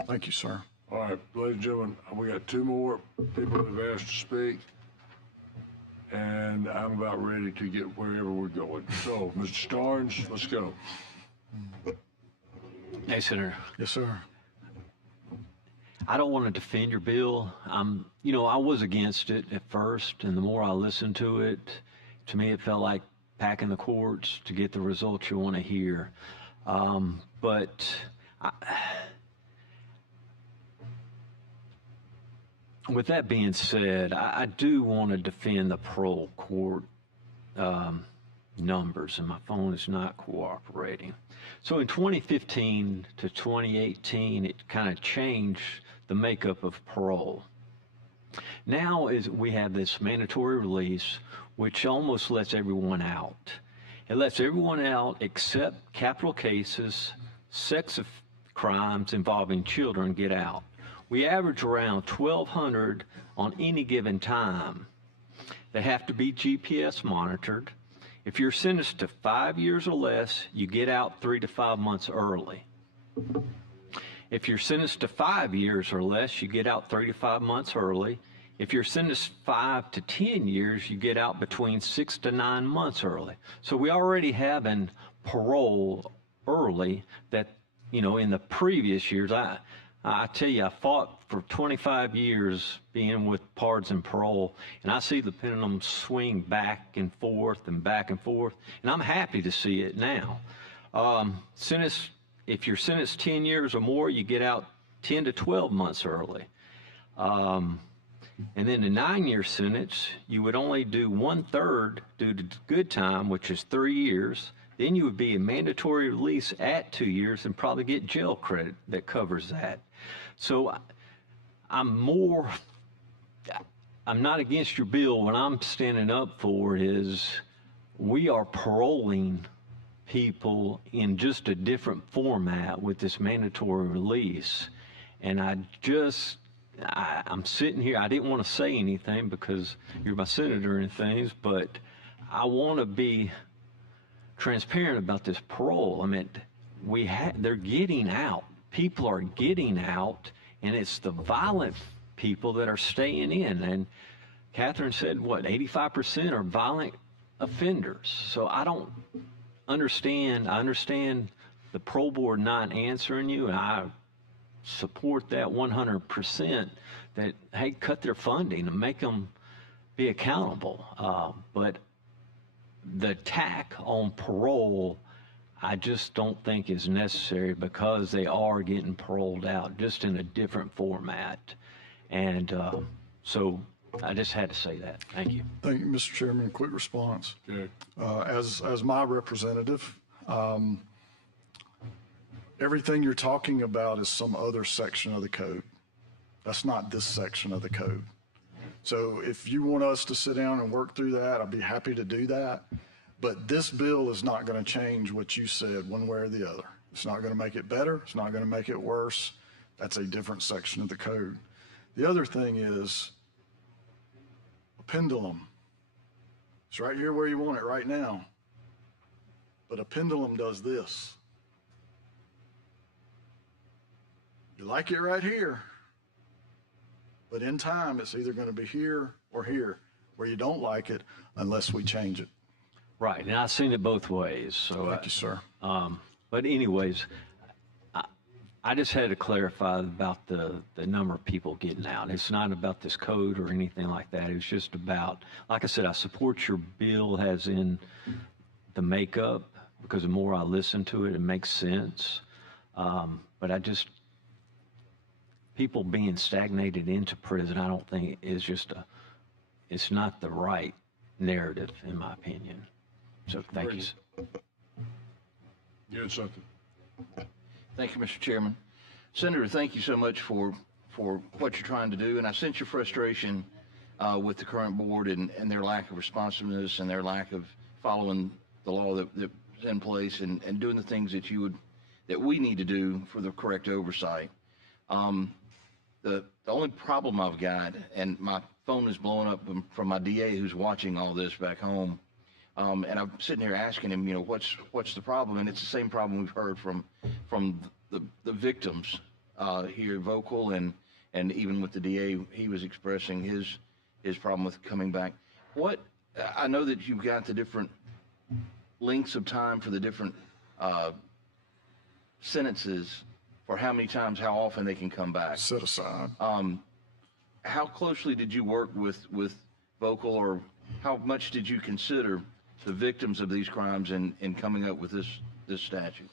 Thank you, sir. All right, ladies and gentlemen, we got two more people that have asked to speak, and I'm about ready to get wherever we're going. So, Mr. Starnes, let's go. Hey, Senator. Yes, sir. I don't want to defend your bill. I was against it at first, and the more I listened to it, to me it felt like packing the courts to get the results you want to hear. With that being said, I do want to defend the parole court numbers, and my phone is not cooperating. So in 2015 to 2018, it kind of changed the makeup of parole. Now we have this mandatory release, which almost lets everyone out. It lets everyone out except capital cases, sex crimes involving children get out. We average around 1,200 on any given time. They have to be GPS monitored. If you're sentenced to 5 years or less, you get out 3 to 5 months early. If you're sentenced to 5 years or less, you get out 3 to 5 months early. If you're sentenced 5 to 10 years, you get out between 6 to 9 months early. So we already have in parole early that, in the previous years, I tell you, I fought for 25 years being with PARDS and parole, and I see the pendulum swing back and forth, and I'm happy to see it now. If you're sentenced 10 years or more, you get out 10 to 12 months early. And then the 9-year sentence, you would only do 1/3 due to good time, which is 3 years. Then you would be a mandatory release at 2 years and probably get jail credit that covers that. So I'm not against your bill. What I'm standing up for is we are paroling people in just a different format with this mandatory release. And I'm sitting here, I didn't want to say anything because you're my senator and things, but I want to be transparent about this parole. I mean, they're getting out. People are getting out, and it's the violent people that are staying in. And Catherine said, 85% are violent offenders. So I don't understand. I understand the Parole Board not answering you, and I support that 100%, that, hey, cut their funding and make them be accountable. But the attack on parole, I just don't think is necessary because they are getting paroled out just in a different format. And so I just had to say that. Thank you. Thank you, Mr. Chairman. Quick response. Okay. As my representative, everything you're talking about is some other section of the code. That's not this section of the code. So if you want us to sit down and work through that, I'd be happy to do that. But this bill is not going to change what you said one way or the other. It's not going to make it better. It's not going to make it worse. That's a different section of the code. The other thing is a pendulum. It's right here where you want it right now. But a pendulum does this. You like it right here. But in time, it's either going to be here or here, where you don't like it unless we change it. Right, and I've seen it both ways. So Thank you, sir. But anyways, I just had to clarify about the number of people getting out. It's not about this code or anything like that. It's just about, like I said, I support your bill as in the makeup, because the more I listen to it, it makes sense. But people being stagnated into prison, I don't think is it's not the right narrative, in my opinion. So thank you. You had something. Thank you, Mr. Chairman. Senator, thank you so much for what you're trying to do, and I sense your frustration with the current board and their lack of responsiveness and their lack of following the law that's in place and doing the things that we need to do for the correct oversight. The only problem I've got, and my phone is blowing up from my DA who's watching all this back home, and I'm sitting here asking him, what's the problem? And it's the same problem we've heard from the victims here vocal, and and even with the DA, he was expressing his problem with coming back. I know that you've got the different lengths of time for the different sentences for how many times, how often they can come back. Set aside. How closely did you work with Vocal, or how much did you consider the victims of these crimes in coming up with this statute?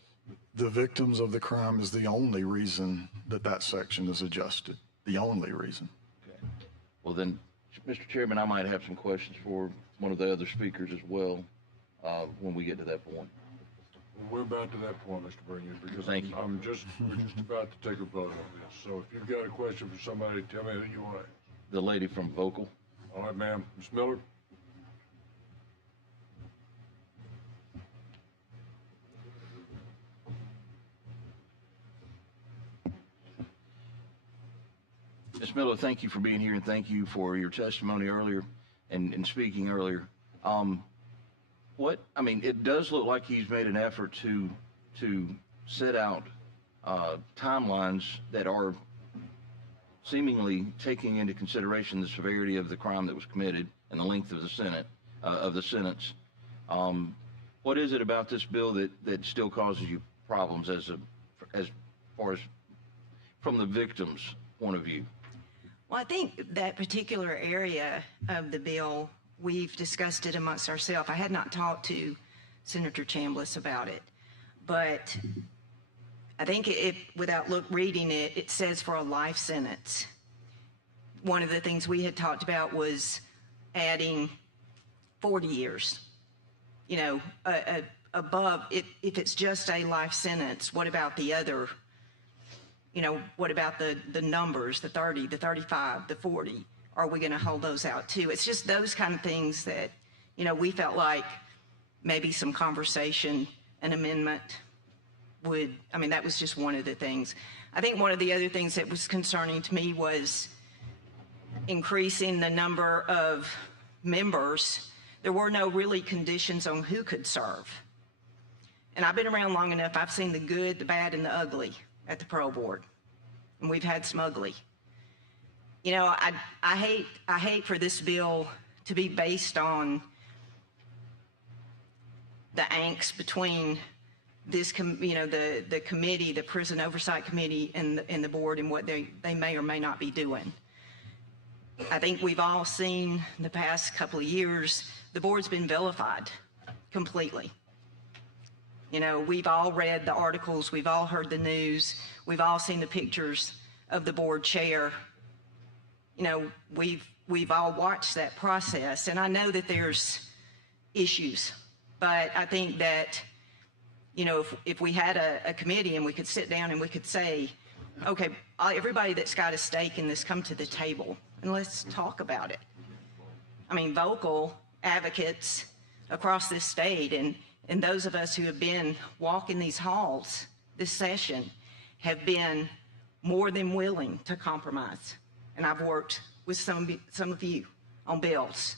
The victims of the crime is the only reason that section is adjusted. The only reason. Okay. Well then, Mr. Chairman, I might have some questions for one of the other speakers as well when we get to that point. We're about to that point, Mr. Bernier, because Thank you. we're just about to take a vote on this. So if you've got a question for somebody, tell me who you are. The lady from Vocal. All right, ma'am. Ms. Miller? Ms. Miller, thank you for being here, and thank you for your testimony earlier and speaking earlier. It does look like he's made an effort to set out timelines that are seemingly taking into consideration the severity of the crime that was committed and the length of the sentence. What is it about this bill that still causes you problems as far as from the victim's point of view? Well, I think that particular area of the bill, we've discussed it amongst ourselves. I had not talked to Senator Chambliss about it, but I think without reading it, it says for a life sentence. One of the things we had talked about was adding 40 years. Above, if it's just a life sentence, what about the other? What about the numbers, the 30, the 35, the 40? Are we going to hold those out too? It's just those kind of things that, we felt like maybe some conversation, an amendment that was just one of the things. I think one of the other things that was concerning to me was increasing the number of members. There were no really conditions on who could serve. And I've been around long enough, I've seen the good, the bad, and the ugly at the Parole Board. And we've had some ugly. I hate for this bill to be based on the angst between this, the committee, the Prison Oversight Committee, and the board, and what they may or may not be doing. I think we've all seen the past couple of years, the board's been vilified completely. We've all read the articles, we've all heard the news, we've all seen the pictures of the board chair. We've all watched that process, and I know that there's issues, but I think that, if we had a committee and we could sit down and we could say, okay, everybody that's got a stake in this, come to the table and let's talk about it. Vocal advocates across this state and those of us who have been walking these halls this session have been more than willing to compromise. And I've worked with some of you on bills.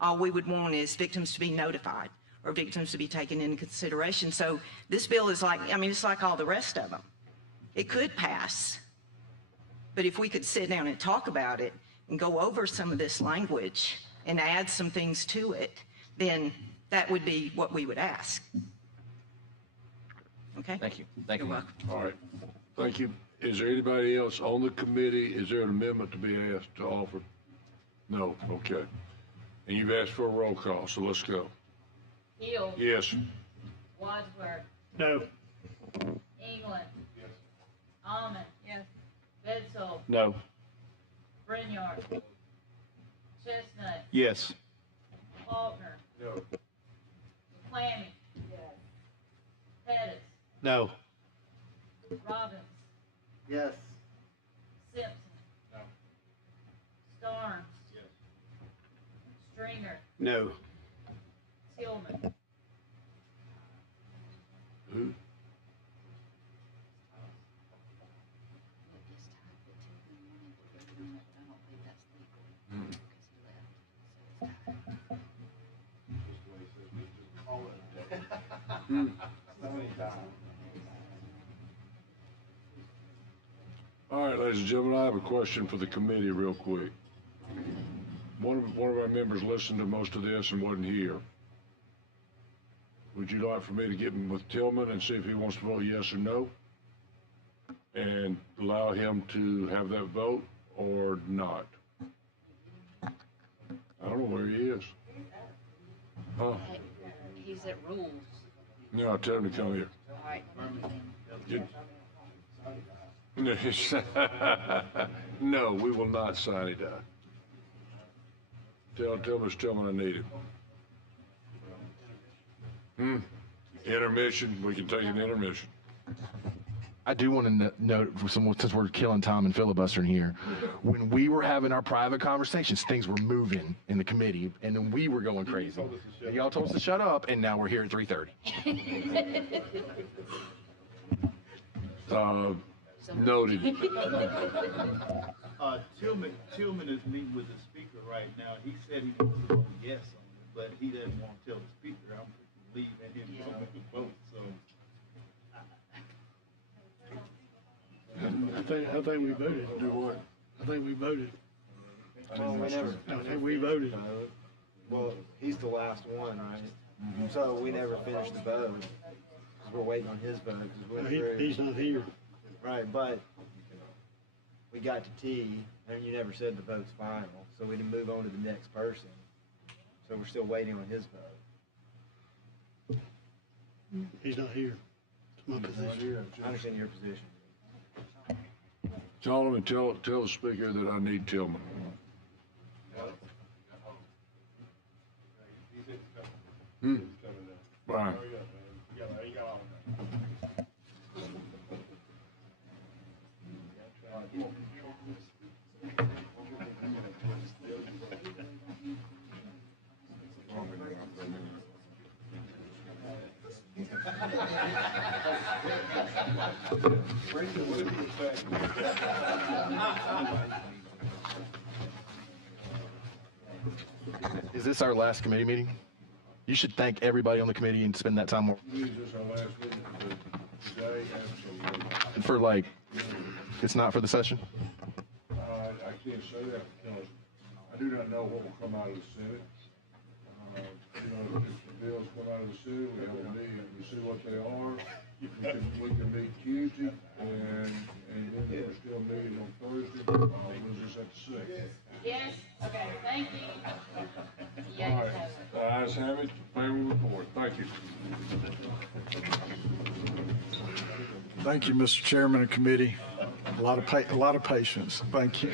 All we would want is victims to be notified or victims to be taken into consideration. So this bill is it's like all the rest of them. It could pass, but if we could sit down and talk about it and go over some of this language and add some things to it, then that would be what we would ask. Okay? Thank you. Thank you. You're welcome. All right. Thank you. Is there anybody else on the committee? Is there an amendment to be asked to offer? No. Okay. And you've asked for a roll call, so let's go. Hill. Yes. Wadsworth. No. England. Yes. Almond. Yes. Bedsole. No. Branyard. Chestnut. Yes. Faulkner. No. Clammy. Yes. Pettis. No. Robbins. Yes. Simpson. No. Starnes. Yes. Stringer. No. Tillman. Who? All right, ladies and gentlemen, I have a question for the committee real quick. One of our members listened to most of this and wasn't here. Would you like for me to get with Tillman and see if he wants to vote yes or no? And allow him to have that vote or not? I don't know where he is. Huh? He's at rules. No, I'll tell him to come here. All right. No, we will not sign it. Tell Mr. Tillman I need him. Intermission. We can take an intermission. I do want to note, since we're killing time and filibustering here, when we were having our private conversations, things were moving in the committee, and then we were going crazy. And y'all told us to shut up, and now we're here at 3:30. Noted. Tillman is meeting with the speaker right now. He said he wants to vote yes on it, but he doesn't want to tell the speaker. I'm leaving him to vote, so. I think we voted. Do what? I think we voted. Well, we never. I think we voted. Well, he's the last one, right? So we never finished the vote, because we're waiting on his vote. 'Cause He's not here. Right, but we got to T, and you never said the vote's final, so we didn't move on to the next person. So we're still waiting on his vote. He's not here. It's my position. I understand your position. Tell the speaker that I need Tillman. Brian. Is this our last committee meeting? You should thank everybody on the committee and spend that time Is this our last meeting today? Absolutely. for like, it's not for the session? I can't say that because I do not know what will come out of the Senate. If the bills come out of the Senate, we have a meeting, we see what they are. We can meet Tuesday, and then we're still meeting on Thursday. We'll just have to see. Yes, okay, thank you. All right, the ayes have it, favorable report, thank you. Thank you, Mr. Chairman and committee. A lot of patience. Thank you.